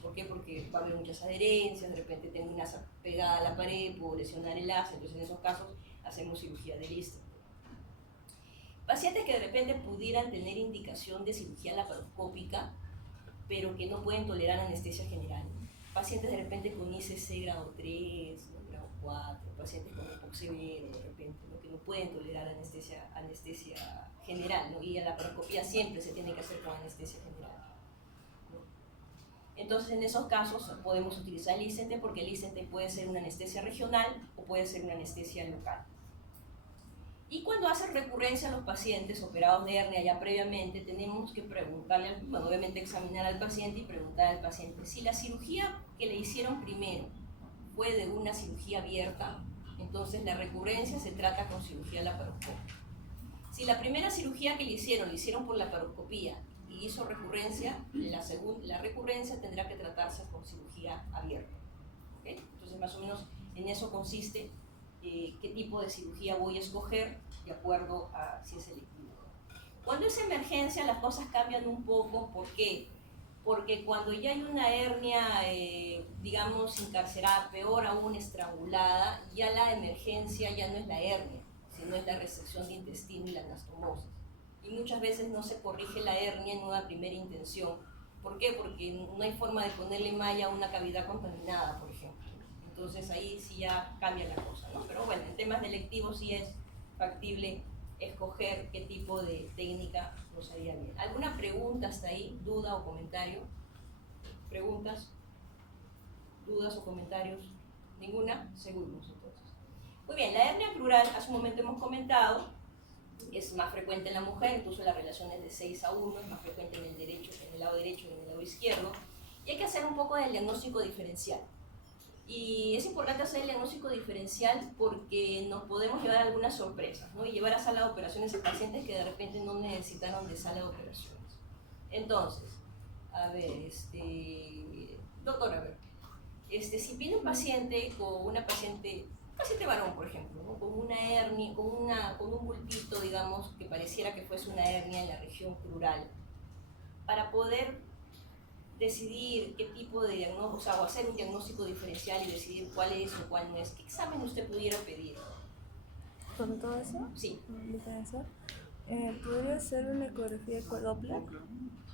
¿Por qué? Porque va a haber muchas adherencias, de repente tengo una asa pegada a la pared, puedo lesionar el asa, entonces en esos casos hacemos cirugía de Listenberg. Pacientes que de repente pudieran tener indicación de cirugía laparoscópica, pero que no pueden tolerar anestesia general. Pacientes de repente con ICC grado 3, ¿no? Grado 4, pacientes con EPOC severo de repente, ¿no? Que no pueden tolerar anestesia general, ¿no? Y la laparoscopía siempre se tiene que hacer con anestesia general, ¿no? Entonces en esos casos podemos utilizar el Listenberg, porque el Listenberg puede ser una anestesia regional o puede ser una anestesia local. Y cuando hacen recurrencia a los pacientes operados de hernia ya previamente, tenemos que preguntarle, bueno, obviamente examinar al paciente y preguntar al paciente si la cirugía que le hicieron primero fue de una cirugía abierta, entonces la recurrencia se trata con cirugía laparoscópica. Si la primera cirugía que le hicieron por laparoscopía y hizo recurrencia, la recurrencia tendrá que tratarse con cirugía abierta. ¿Okay? Entonces más o menos en eso consiste qué tipo de cirugía voy a escoger de acuerdo a si es electivo. Cuando es emergencia las cosas cambian un poco. ¿Por qué? Porque cuando ya hay una hernia, digamos, encarcerada, peor aún estrangulada, ya la emergencia ya no es la hernia, sino es la resección de intestino y la anastomosis. Y muchas veces no se corrige la hernia en una primera intención. ¿Por qué? Porque no hay forma de ponerle malla a una cavidad contaminada, por ejemplo. Entonces ahí sí ya cambia la cosa, ¿no? Pero bueno, en temas de electivos sí es factible escoger qué tipo de técnica nos haría bien. ¿Alguna pregunta hasta ahí? ¿Duda o comentario? ¿Preguntas? ¿Dudas o comentarios? ¿Ninguna? Seguimos entonces. Muy bien, la hernia crural, hace un momento hemos comentado, es más frecuente en la mujer, incluso la relación es de 6:1, es más frecuente en el lado derecho y en el lado izquierdo, y hay que hacer un poco del diagnóstico diferencial. Y es importante hacer el diagnóstico diferencial porque nos podemos llevar algunas sorpresas, ¿no? Y llevar a sala de operaciones a pacientes que de repente no necesitaron de sala de operaciones. Entonces, a ver, doctor, a ver, si viene un paciente paciente varón, por ejemplo, ¿no? Con una hernia, con un bultito, digamos, que pareciera que fuese una hernia en la región crural, para poder decidir qué tipo de diagnóstico, o sea, o hacer un diagnóstico diferencial y decidir cuál es o cuál no es, ¿qué examen usted pudiera pedir? ¿Con todo eso? Sí. ¿Diferencial? ¿Podría ser una ecografía Ecodoppler?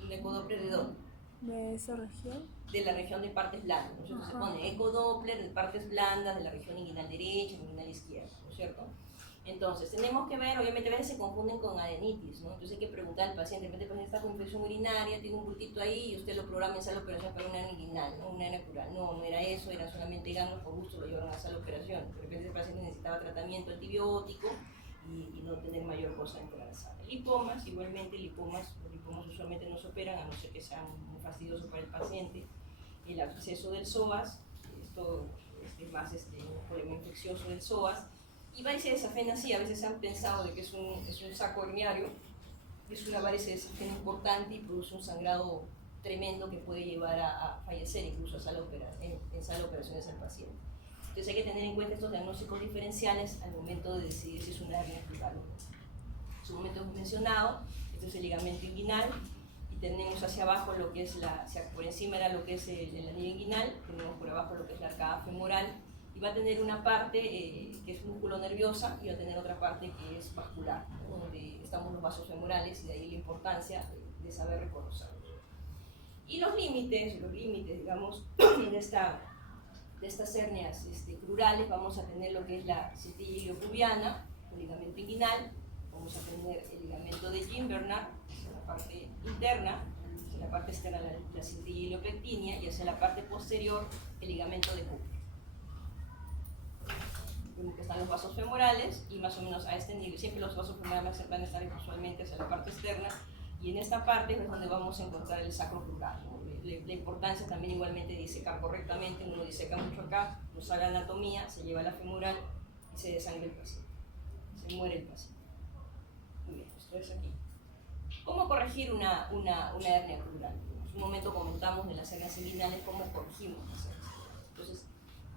¿Un ecodoppler de dónde? ¿De esa región? De la región de partes blandas, ¿no es cierto? Se pone ecodoppler de partes blandas de la región inguinal derecha, inguinal izquierda, ¿no es cierto? Entonces, tenemos que ver, obviamente a veces se confunden con adenitis, ¿no? Entonces hay que preguntar al paciente, de repente el paciente está con infección urinaria, tiene un bultito ahí y usted lo programa en sala de operación para una hernia inguinal, ¿no? Una hernia crural. No, no era eso, era solamente ganos, por gusto lo llevaron a sala de operación. De repente el paciente necesitaba tratamiento antibiótico y no tener mayor cosa dentro de la sala. Lipomas, igualmente, los lipomas usualmente no se operan, a no ser que sean muy fastidiosos para el paciente. El absceso del psoas, esto es más un problema infeccioso del psoas, y varices de Safena así, a veces se han pensado de que es un saco herniario, es una varice de Safena importante y produce un sangrado tremendo que puede llevar a fallecer incluso en sala de operaciones al paciente. Entonces hay que tener en cuenta estos diagnósticos diferenciales al momento de decidir si es una hernia crural o no. En su momento hemos mencionado, este es el ligamento inguinal, y tenemos hacia abajo lo que es por encima era lo que es el anillo inguinal, tenemos por abajo lo que es la arcada femoral, y va a tener una parte que es músculo nerviosa y va a tener otra parte que es vascular, ¿no? Donde estamos los vasos femorales y de ahí la importancia de saber reconocerlos. Y los límites, digamos, de estas hernias crurales, vamos a tener lo que es la cintilla iliopubiana, el ligamento inguinal, vamos a tener el ligamento de Gimbernard, la parte interna, hacia la parte externa la cintilla iliopectinia y hacia la parte posterior el ligamento de Cooper. Vemos que están los vasos femorales y más o menos a este nivel, siempre los vasos femorales van a estar usualmente hacia la parte externa y en esta parte es donde vamos a encontrar el sacro crural, ¿no? La importancia también igualmente de disecar correctamente, uno diseca mucho acá, nos haga anatomía, se lleva la femoral y se desangra el paciente, se muere el paciente. Muy bien, esto es aquí. ¿Cómo corregir una hernia crural? En un momento comentamos de las hernias inguinales, cómo corregimos las hernias. Entonces,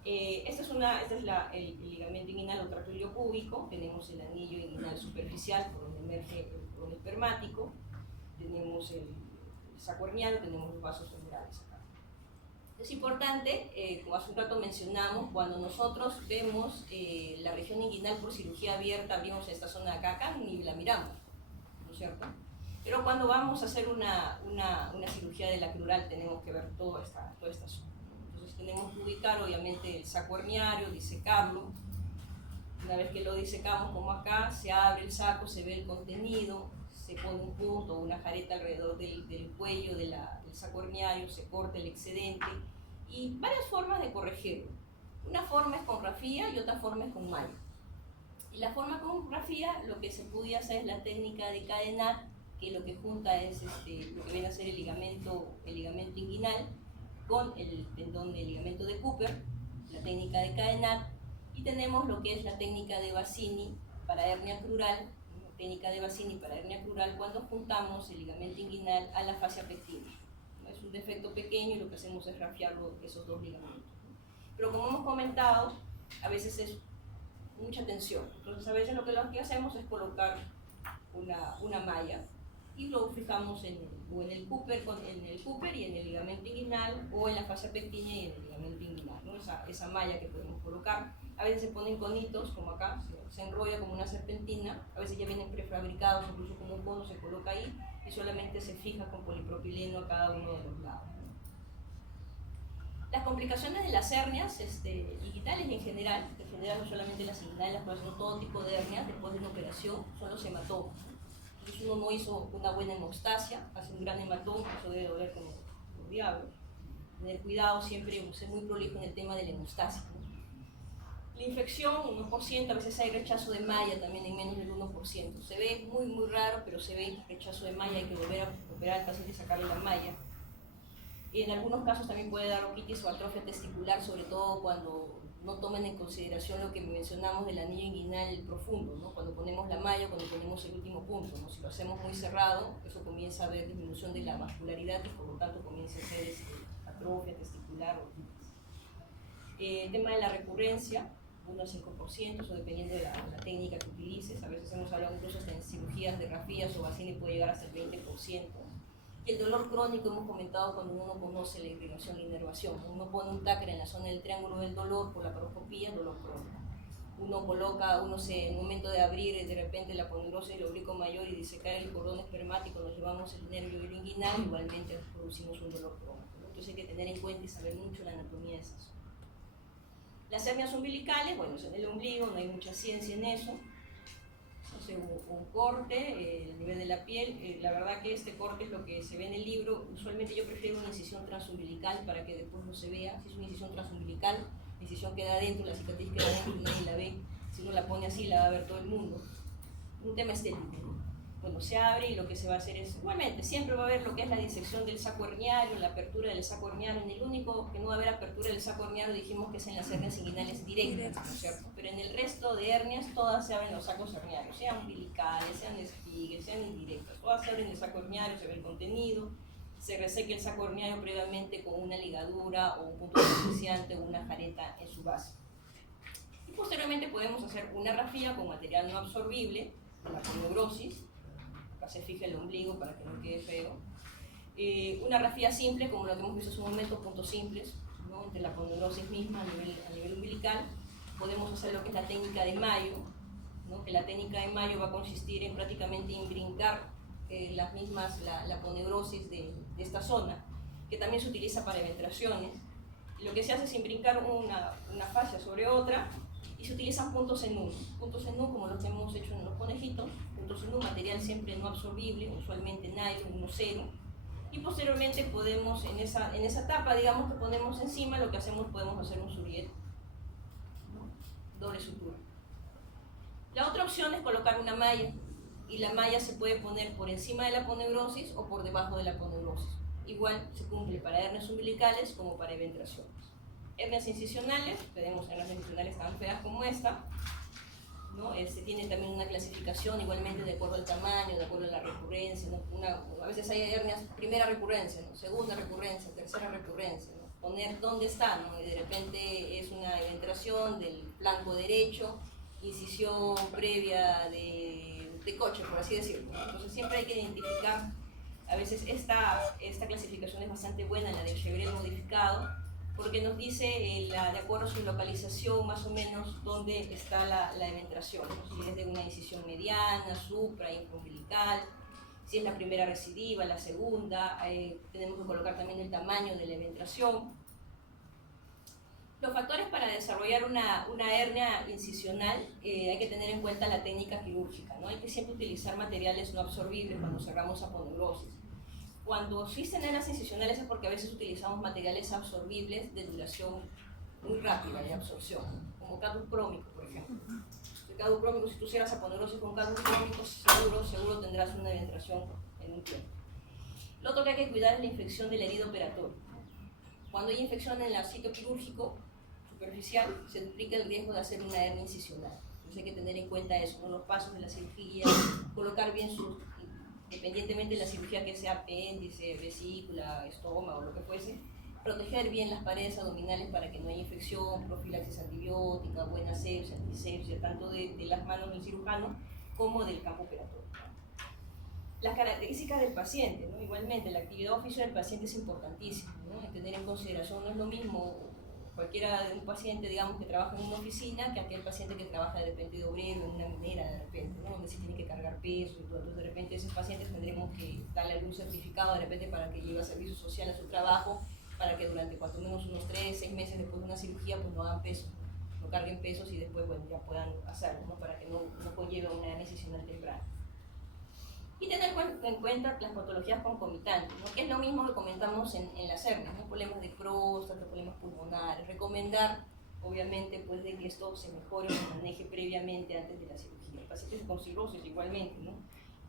este es el ligamento inguinal o tracto iliopúbico, tenemos el anillo inguinal superficial por donde emerge el cordón espermático, tenemos el saco herniano, tenemos los vasos femorales acá. Es importante, como hace un rato mencionamos, cuando nosotros vemos la región inguinal por cirugía abierta, abrimos esta zona de acá y la miramos, ¿no es cierto? Pero cuando vamos a hacer una cirugía de la crural tenemos que ver toda esta zona. Entonces tenemos que ubicar obviamente el saco herniario, disecarlo. Una vez que lo disecamos como acá, se abre el saco, se ve el contenido, se pone un punto o una jareta alrededor del cuello del saco herniario, se corta el excedente y varias formas de corregirlo. Una forma es con rafía y otra forma es con malla. Y la forma con rafía lo que se puede hacer es la técnica de cadenar, que lo que junta es lo que viene a ser el ligamento inguinal con el tendón del ligamento de Cooper, la técnica de cadenar, y tenemos lo que es la técnica de Bassini para hernia crural, cuando juntamos el ligamento inguinal a la fascia pectina. Es un defecto pequeño y lo que hacemos es rafiar esos dos ligamentos. Pero como hemos comentado, a veces es mucha tensión. Entonces a veces lo que hacemos es colocar una malla y lo fijamos en el Cooper y en el ligamento inguinal o en la fascia pectina y en el ligamento inguinal, ¿no? Esa malla que podemos colocar. A veces se ponen conitos, como acá, se enrolla como una serpentina, a veces ya vienen prefabricados, incluso como un cono se coloca ahí y solamente se fija con polipropileno a cada uno de los lados, ¿no? Las complicaciones de las hernias inguinales en general no solamente las inguinales, sino todo tipo de hernias después de una operación, son los hematomas. Entonces uno no hizo una buena hemostasia, hace un gran hematoma, eso debe doler como diablo. Tener cuidado siempre, ser muy prolijo en el tema de la hemostasia, ¿no? La infección, 1%, a veces hay rechazo de malla también en menos del 1%. Se ve muy, muy raro, pero se ve rechazo de malla, hay que volver a operar al paciente y sacarle la malla. Y en algunos casos también puede dar oquitis o atrofia testicular, sobre todo cuando no tomen en consideración lo que mencionamos del anillo inguinal profundo, ¿no? Cuando ponemos la malla, cuando ponemos el último punto, ¿no? Si lo hacemos muy cerrado, eso comienza a haber disminución de la vascularidad y por lo tanto comienza a ser atrofia testicular o oquitis. El tema de la recurrencia, 1 al 5%, eso dependiendo de la técnica que utilices. A veces hemos hablado incluso en cirugías de rafías o Bassini puede llegar hasta el 20%. Y el dolor crónico hemos comentado cuando uno conoce la irrigación y inervación. Uno pone un táquer en la zona del triángulo del dolor por la paroscopía, dolor crónico. En un momento de abrir de repente la poneurosis del oblicuo mayor y disecar el cordón espermático, nos llevamos el nervio inguinal, igualmente producimos un dolor crónico, ¿no? Entonces hay que tener en cuenta y saber mucho la anatomía de esa zona. Las hernias umbilicales, bueno, es en el ombligo, no hay mucha ciencia en eso. haciéndose un corte, el nivel de la piel. La verdad que este corte es lo que se ve en el libro. Usualmente yo prefiero una incisión transumbilical para que después no se vea. Si es una incisión transumbilical, la incisión queda adentro, la cicatriz queda adentro y nadie la ve. Si uno la pone así, la va a ver todo el mundo. Un tema estético, ¿no? Bueno, se abre y lo que se va a hacer es, igualmente, siempre va a haber lo que es la disección del saco herniario, la apertura del saco herniario. En el único que no va a haber apertura del saco herniario dijimos que es en las hernias inguinales directas, ¿no es cierto? Pero en el resto de hernias todas se abren los sacos herniarios, sean umbilicales, sean espigues, sean indirectas. Todas se abren el saco herniario, se ve el contenido, se reseca el saco herniario previamente con una ligadura o un punto asfixiante o una jareta en su base. Y posteriormente podemos hacer una rafía con material no absorbible, la poneurosis. Acá se fija el ombligo para que no quede feo. Una rafía simple, como lo que hemos visto hace un momento, puntos simples, ¿no? Entre la poneurosis misma a nivel umbilical. Podemos hacer lo que es la técnica de Mayo, ¿no? Que la técnica de Mayo va a consistir en prácticamente imbrincar la poneurosis de esta zona, que también se utiliza para eventraciones. Lo que se hace es imbrincar una fascia sobre otra y se utilizan puntos en U. Puntos en U como los que hemos hecho en los conejitos, puntos en U, material siempre no absorbible, usualmente nylon 1-0. Y posteriormente podemos, en esa tapa, digamos, que ponemos encima, lo que hacemos, podemos hacer un surriet, ¿no? Doble sutura. La otra opción es colocar una malla, y la malla se puede poner por encima de la poneurosis o por debajo de la poneurosis. Igual se cumple para hernias umbilicales como para eventraciones. Hernias incisionales, tenemos hernias incisionales tan feas como esta, ¿no? Tiene también una clasificación igualmente de acuerdo al tamaño, de acuerdo a la recurrencia, ¿no? A veces hay hernias, primera recurrencia, ¿no? Segunda recurrencia, tercera recurrencia, ¿no? Poner dónde está, ¿no? Y de repente es una eventración del flanco derecho, incisión previa de coche, por así decirlo, ¿no? Entonces siempre hay que identificar. A veces esta clasificación es bastante buena, la del Chevret modificado, porque nos dice, de acuerdo a su localización, más o menos dónde está la eventración, ¿no? Si es de una incisión mediana, supra, infraumbilical, si es la primera recidiva, la segunda. Tenemos que colocar también el tamaño de la eventración. Los factores para desarrollar una hernia incisional, hay que tener en cuenta la técnica quirúrgica, ¿no? Hay que siempre utilizar materiales no absorbibles cuando cerramos aponeurosis. Cuando existen hernias incisionales es porque a veces utilizamos materiales absorbibles de duración muy rápida de absorción, como cadus crómico, por ejemplo. El cadus crómico, si tú cierras aponeurosis con cadus crómico, seguro tendrás una eventración en un tiempo. Lo otro que hay que cuidar es la infección del herido operatorio. Cuando hay infección en el sitio quirúrgico superficial, se duplica el riesgo de hacer una hernia incisional. Entonces hay que tener en cuenta eso, ¿no? Los pasos de la cirugía, colocar bien independientemente de la cirugía que sea apéndice, vesícula, estómago, lo que fuese, proteger bien las paredes abdominales para que no haya infección, profilaxis antibiótica, buena sepsia, antisepsia, tanto de las manos del cirujano como del campo operatorio. Las características del paciente, ¿no? Igualmente, la actividad oficio del paciente es importantísima, ¿no? Hay que tener en consideración, no es lo mismo cualquiera de un paciente, digamos, que trabaja en una oficina que aquel paciente que trabaja de repente de obrero en una minera, de repente, ¿no? Donde se tiene que cargar peso y todo. Entonces, de repente, esos pacientes tendremos que darle algún certificado de repente para que lleve a servicio social a su trabajo, para que durante cuanto menos unos 3-6 meses después de una cirugía, pues no hagan peso, no carguen pesos y después, bueno, ya puedan hacerlo, ¿no? Para que no conlleve una hernia incisional temprana. Y tener en cuenta las patologías concomitantes, ¿no? Que es lo mismo que comentamos en las hernias, ¿no? Problemas de próstata, problemas pulmonares. Recomendar, obviamente, pues, de que esto se mejore o se maneje previamente antes de la cirugía. Pacientes con cirrosis igualmente, ¿no?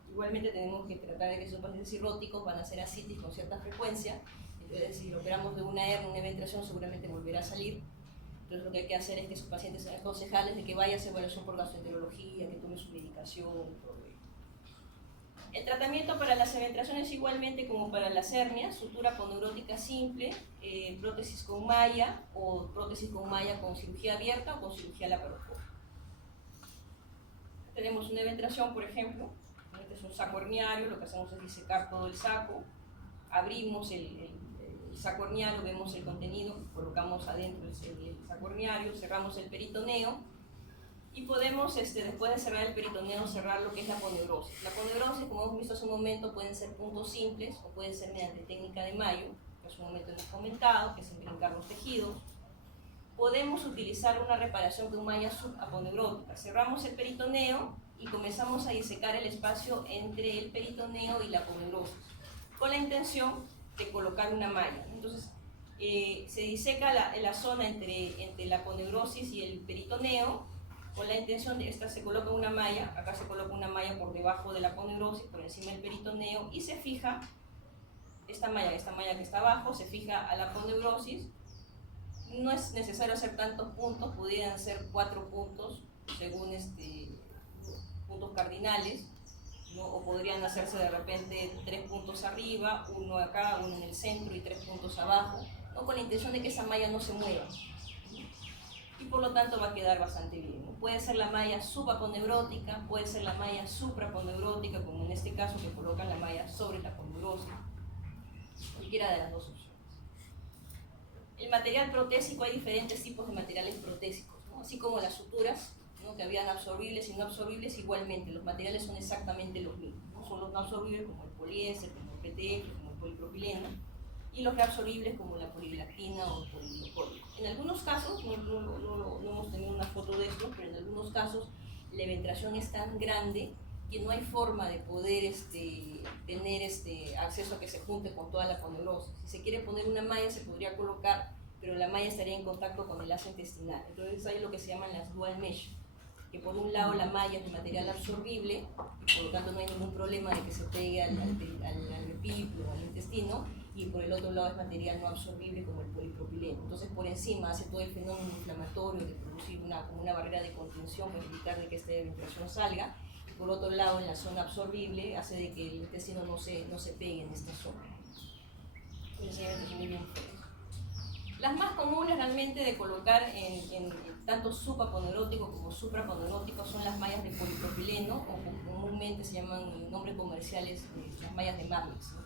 Igualmente tenemos que tratar de que esos pacientes cirróticos van a hacer ascitis con cierta frecuencia. Entonces, si lo operamos de una hernia, una eventración, seguramente volverá a salir. Entonces, lo que hay que hacer es que esos pacientes sean aconsejables de que vaya a hacer evaluación por gastroenterología, que tome su medicación, todo ello. El tratamiento para las eventraciones igualmente como para las hernias, sutura poneurótica simple, prótesis con malla o prótesis con malla con cirugía abierta o con cirugía laparoscópica. Tenemos una eventración, por ejemplo, este es un saco herniario, lo que hacemos es disecar todo el saco, abrimos el saco herniario, vemos el contenido, colocamos adentro el saco herniario, cerramos el peritoneo. Y podemos, después de cerrar el peritoneo, cerrar lo que es la poneurosis. La poneurosis, como hemos visto hace un momento, pueden ser puntos simples o pueden ser mediante técnica de Mayo, que hace un momento hemos comentado, que es imbrincar los tejidos. Podemos utilizar una reparación con malla subaponeurótica. Cerramos el peritoneo y comenzamos a disecar el espacio entre el peritoneo y la aponeurosis, con la intención de colocar una malla. Entonces, se diseca la zona entre la aponeurosis y el peritoneo, con la intención de se coloca una malla, acá se coloca una malla por debajo de la aponeurosis, por encima del peritoneo, y se fija esta malla que está abajo, se fija a la aponeurosis. No es necesario hacer tantos puntos, pudieran ser 4 puntos según puntos cardinales, ¿no? O podrían hacerse de repente 3 puntos arriba, 1 acá, 1 en el centro y 3 puntos abajo, ¿no? Con la intención de que esa malla no se mueva y por lo tanto va a quedar bastante bien, ¿no? Puede ser la malla subaponeurótica, puede ser la malla supraponeurótica, como en este caso que colocan la malla sobre la aponeurosis, cualquiera de las dos opciones. El material protésico, hay diferentes tipos de materiales protésicos, ¿no? Así como las suturas, ¿no? Que habían absorbibles y no absorbibles, igualmente los materiales son exactamente los mismos, ¿no? Son los no absorbibles como el poliéster, como el PTF, como el polipropileno, y los reabsorbibles como la polilactina o el polilocólico. En algunos casos, no hemos tenido una foto de esto, pero en algunos casos la eventración es tan grande que no hay forma de poder tener acceso a que se junte con toda la aponeurosis. Si se quiere poner una malla se podría colocar, pero la malla estaría en contacto con el asa intestinal. Entonces hay lo que se llaman las dual mesh, que por un lado la malla es de material absorbible, y por lo tanto no hay ningún problema de que se pegue al epíplo o al intestino, y por el otro lado es material no absorbible como el polipropileno. Entonces por encima hace todo el fenómeno inflamatorio de producir como una barrera de contención para evitar de que esta eventración salga. Por otro lado, en la zona absorbible hace de que el intestino no se pegue en esta zona. Las más comunes realmente de colocar en tanto subaponeurótico como supraponeurótico son las mallas de polipropileno, o comúnmente se llaman nombres comerciales las mallas de Marlix, ¿no?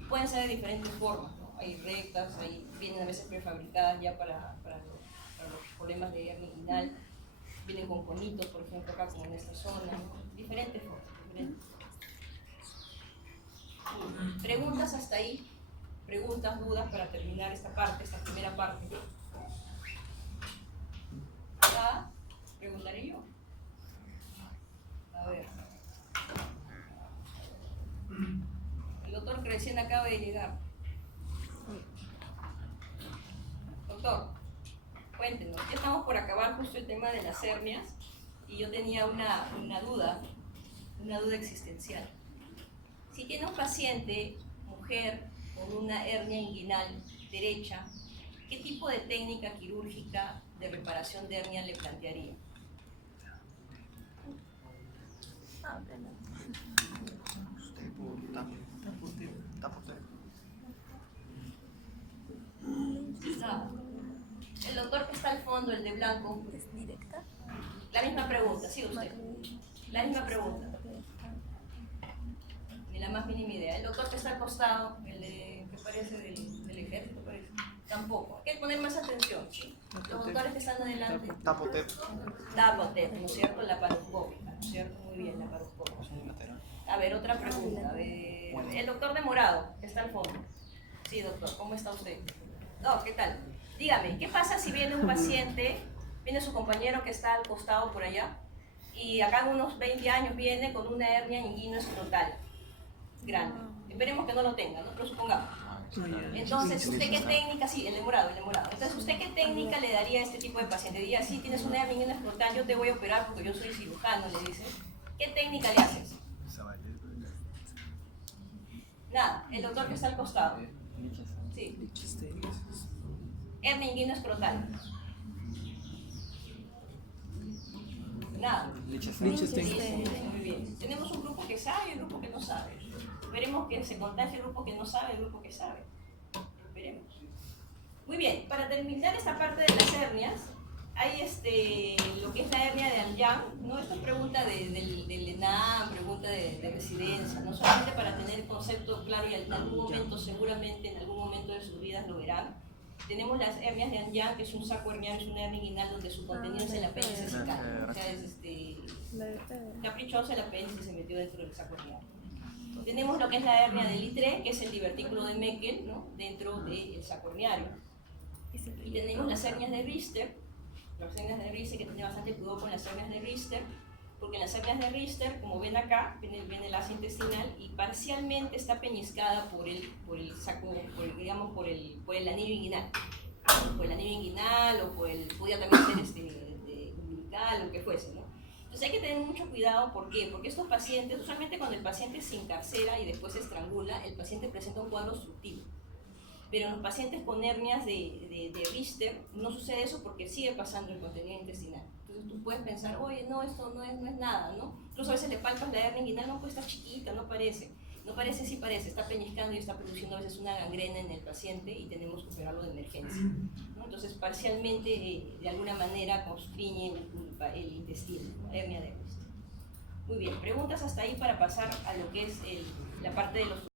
Y pueden ser de diferentes formas, ¿no? Hay rectas, vienen a veces prefabricadas ya para los problemas de hernia inguinal, vienen con conitos, por ejemplo, acá como en esta zona, ¿no? Diferentes formas. Preguntas hasta ahí, preguntas, dudas para terminar esta primera parte. Acá, preguntaré yo. A ver. El doctor que recién acaba de llegar. Doctor, cuéntenos, ya estamos por acabar justo el tema de las hernias y yo tenía una duda existencial. Si tiene un paciente, mujer, con una hernia inguinal derecha, ¿qué tipo de técnica quirúrgica de reparación de hernia le plantearía? Nada. El doctor que está al fondo, el de blanco. ¿Es directa? La misma pregunta, sí, usted. La misma pregunta. Ni la más mínima idea. El doctor que está al costado, que parece del ejército, parece. Tampoco. Hay que poner más atención, ¿sí? Los doctores que están adelante. Tapotep. Tapotep, ¿no es cierto? La paroscópica, ¿no es cierto? Muy bien, la paroscópica. A ver, otra pregunta. A ver, el doctor de morado, que está al fondo. Sí, doctor, ¿cómo está usted? No, ¿qué tal? Dígame, ¿qué pasa si viene un paciente, viene su compañero que está al costado por allá, y acá en unos 20 años viene con una hernia inguinoescrotal grande? Esperemos que no lo tenga, ¿no? Pero supongamos. Entonces, ¿usted qué técnica? Sí, el demorado. Entonces, ¿usted qué técnica le daría a este tipo de paciente? Diría, sí, tienes una hernia inguinoescrotal, yo te voy a operar porque yo soy cirujano, le dice. ¿Qué técnica le haces? Nada, el doctor que está al costado. Sí. Hernia inguinoescrotal. Nada. Muy bien. Tenemos un grupo que sabe y un grupo que no sabe. Esperemos que se contagie el grupo que no sabe y el grupo que sabe. Esperemos. Muy bien, para terminar esta parte de las hernias, hay lo que es la hernia de Anjan, ¿no? Esto es pregunta del ENAM, pregunta de residencia, no solamente para tener el concepto claro y en algún momento, seguramente en algún momento de sus vidas lo verán. Tenemos las hernias de Anjan, que es un saco herniano, es una hernia inguinal donde su contenido es el apéndice cical. O sea, es caprichoso, el apéndice se metió dentro del saco herniano. Tenemos lo que es la hernia de Littré, que es el divertículo de Meckel, ¿no? Dentro del saco herniario. Y tenemos las hernias de Richter, que tiene bastante cuidado con las hernias de Richter, porque en las hernias de Richter, como ven acá, ven el asa intestinal y parcialmente está peñiscada por el saco, digamos, por el anillo inguinal. Por el anillo inguinal o podía también ser umbilical o lo que fuese, ¿no? Entonces hay que tener mucho cuidado, ¿por qué? Porque estos pacientes, usualmente cuando el paciente se encarcera y después se estrangula, el paciente presenta un cuadro obstructivo. Pero en los pacientes con hernias de Richter no sucede eso porque sigue pasando el contenido intestinal. Entonces tú puedes pensar, oye, no, esto no es nada, ¿no? Incluso a veces le palpas la hernia inguinal, no, pues está chiquita, no parece. No parece, sí parece, está peñiscando y está produciendo a veces una gangrena en el paciente y tenemos que operarlo de emergencia, ¿no? Entonces parcialmente, de alguna manera, constriñe el intestino, ¿no? Hernia de Richter. Muy bien, preguntas hasta ahí para pasar a lo que es la parte de los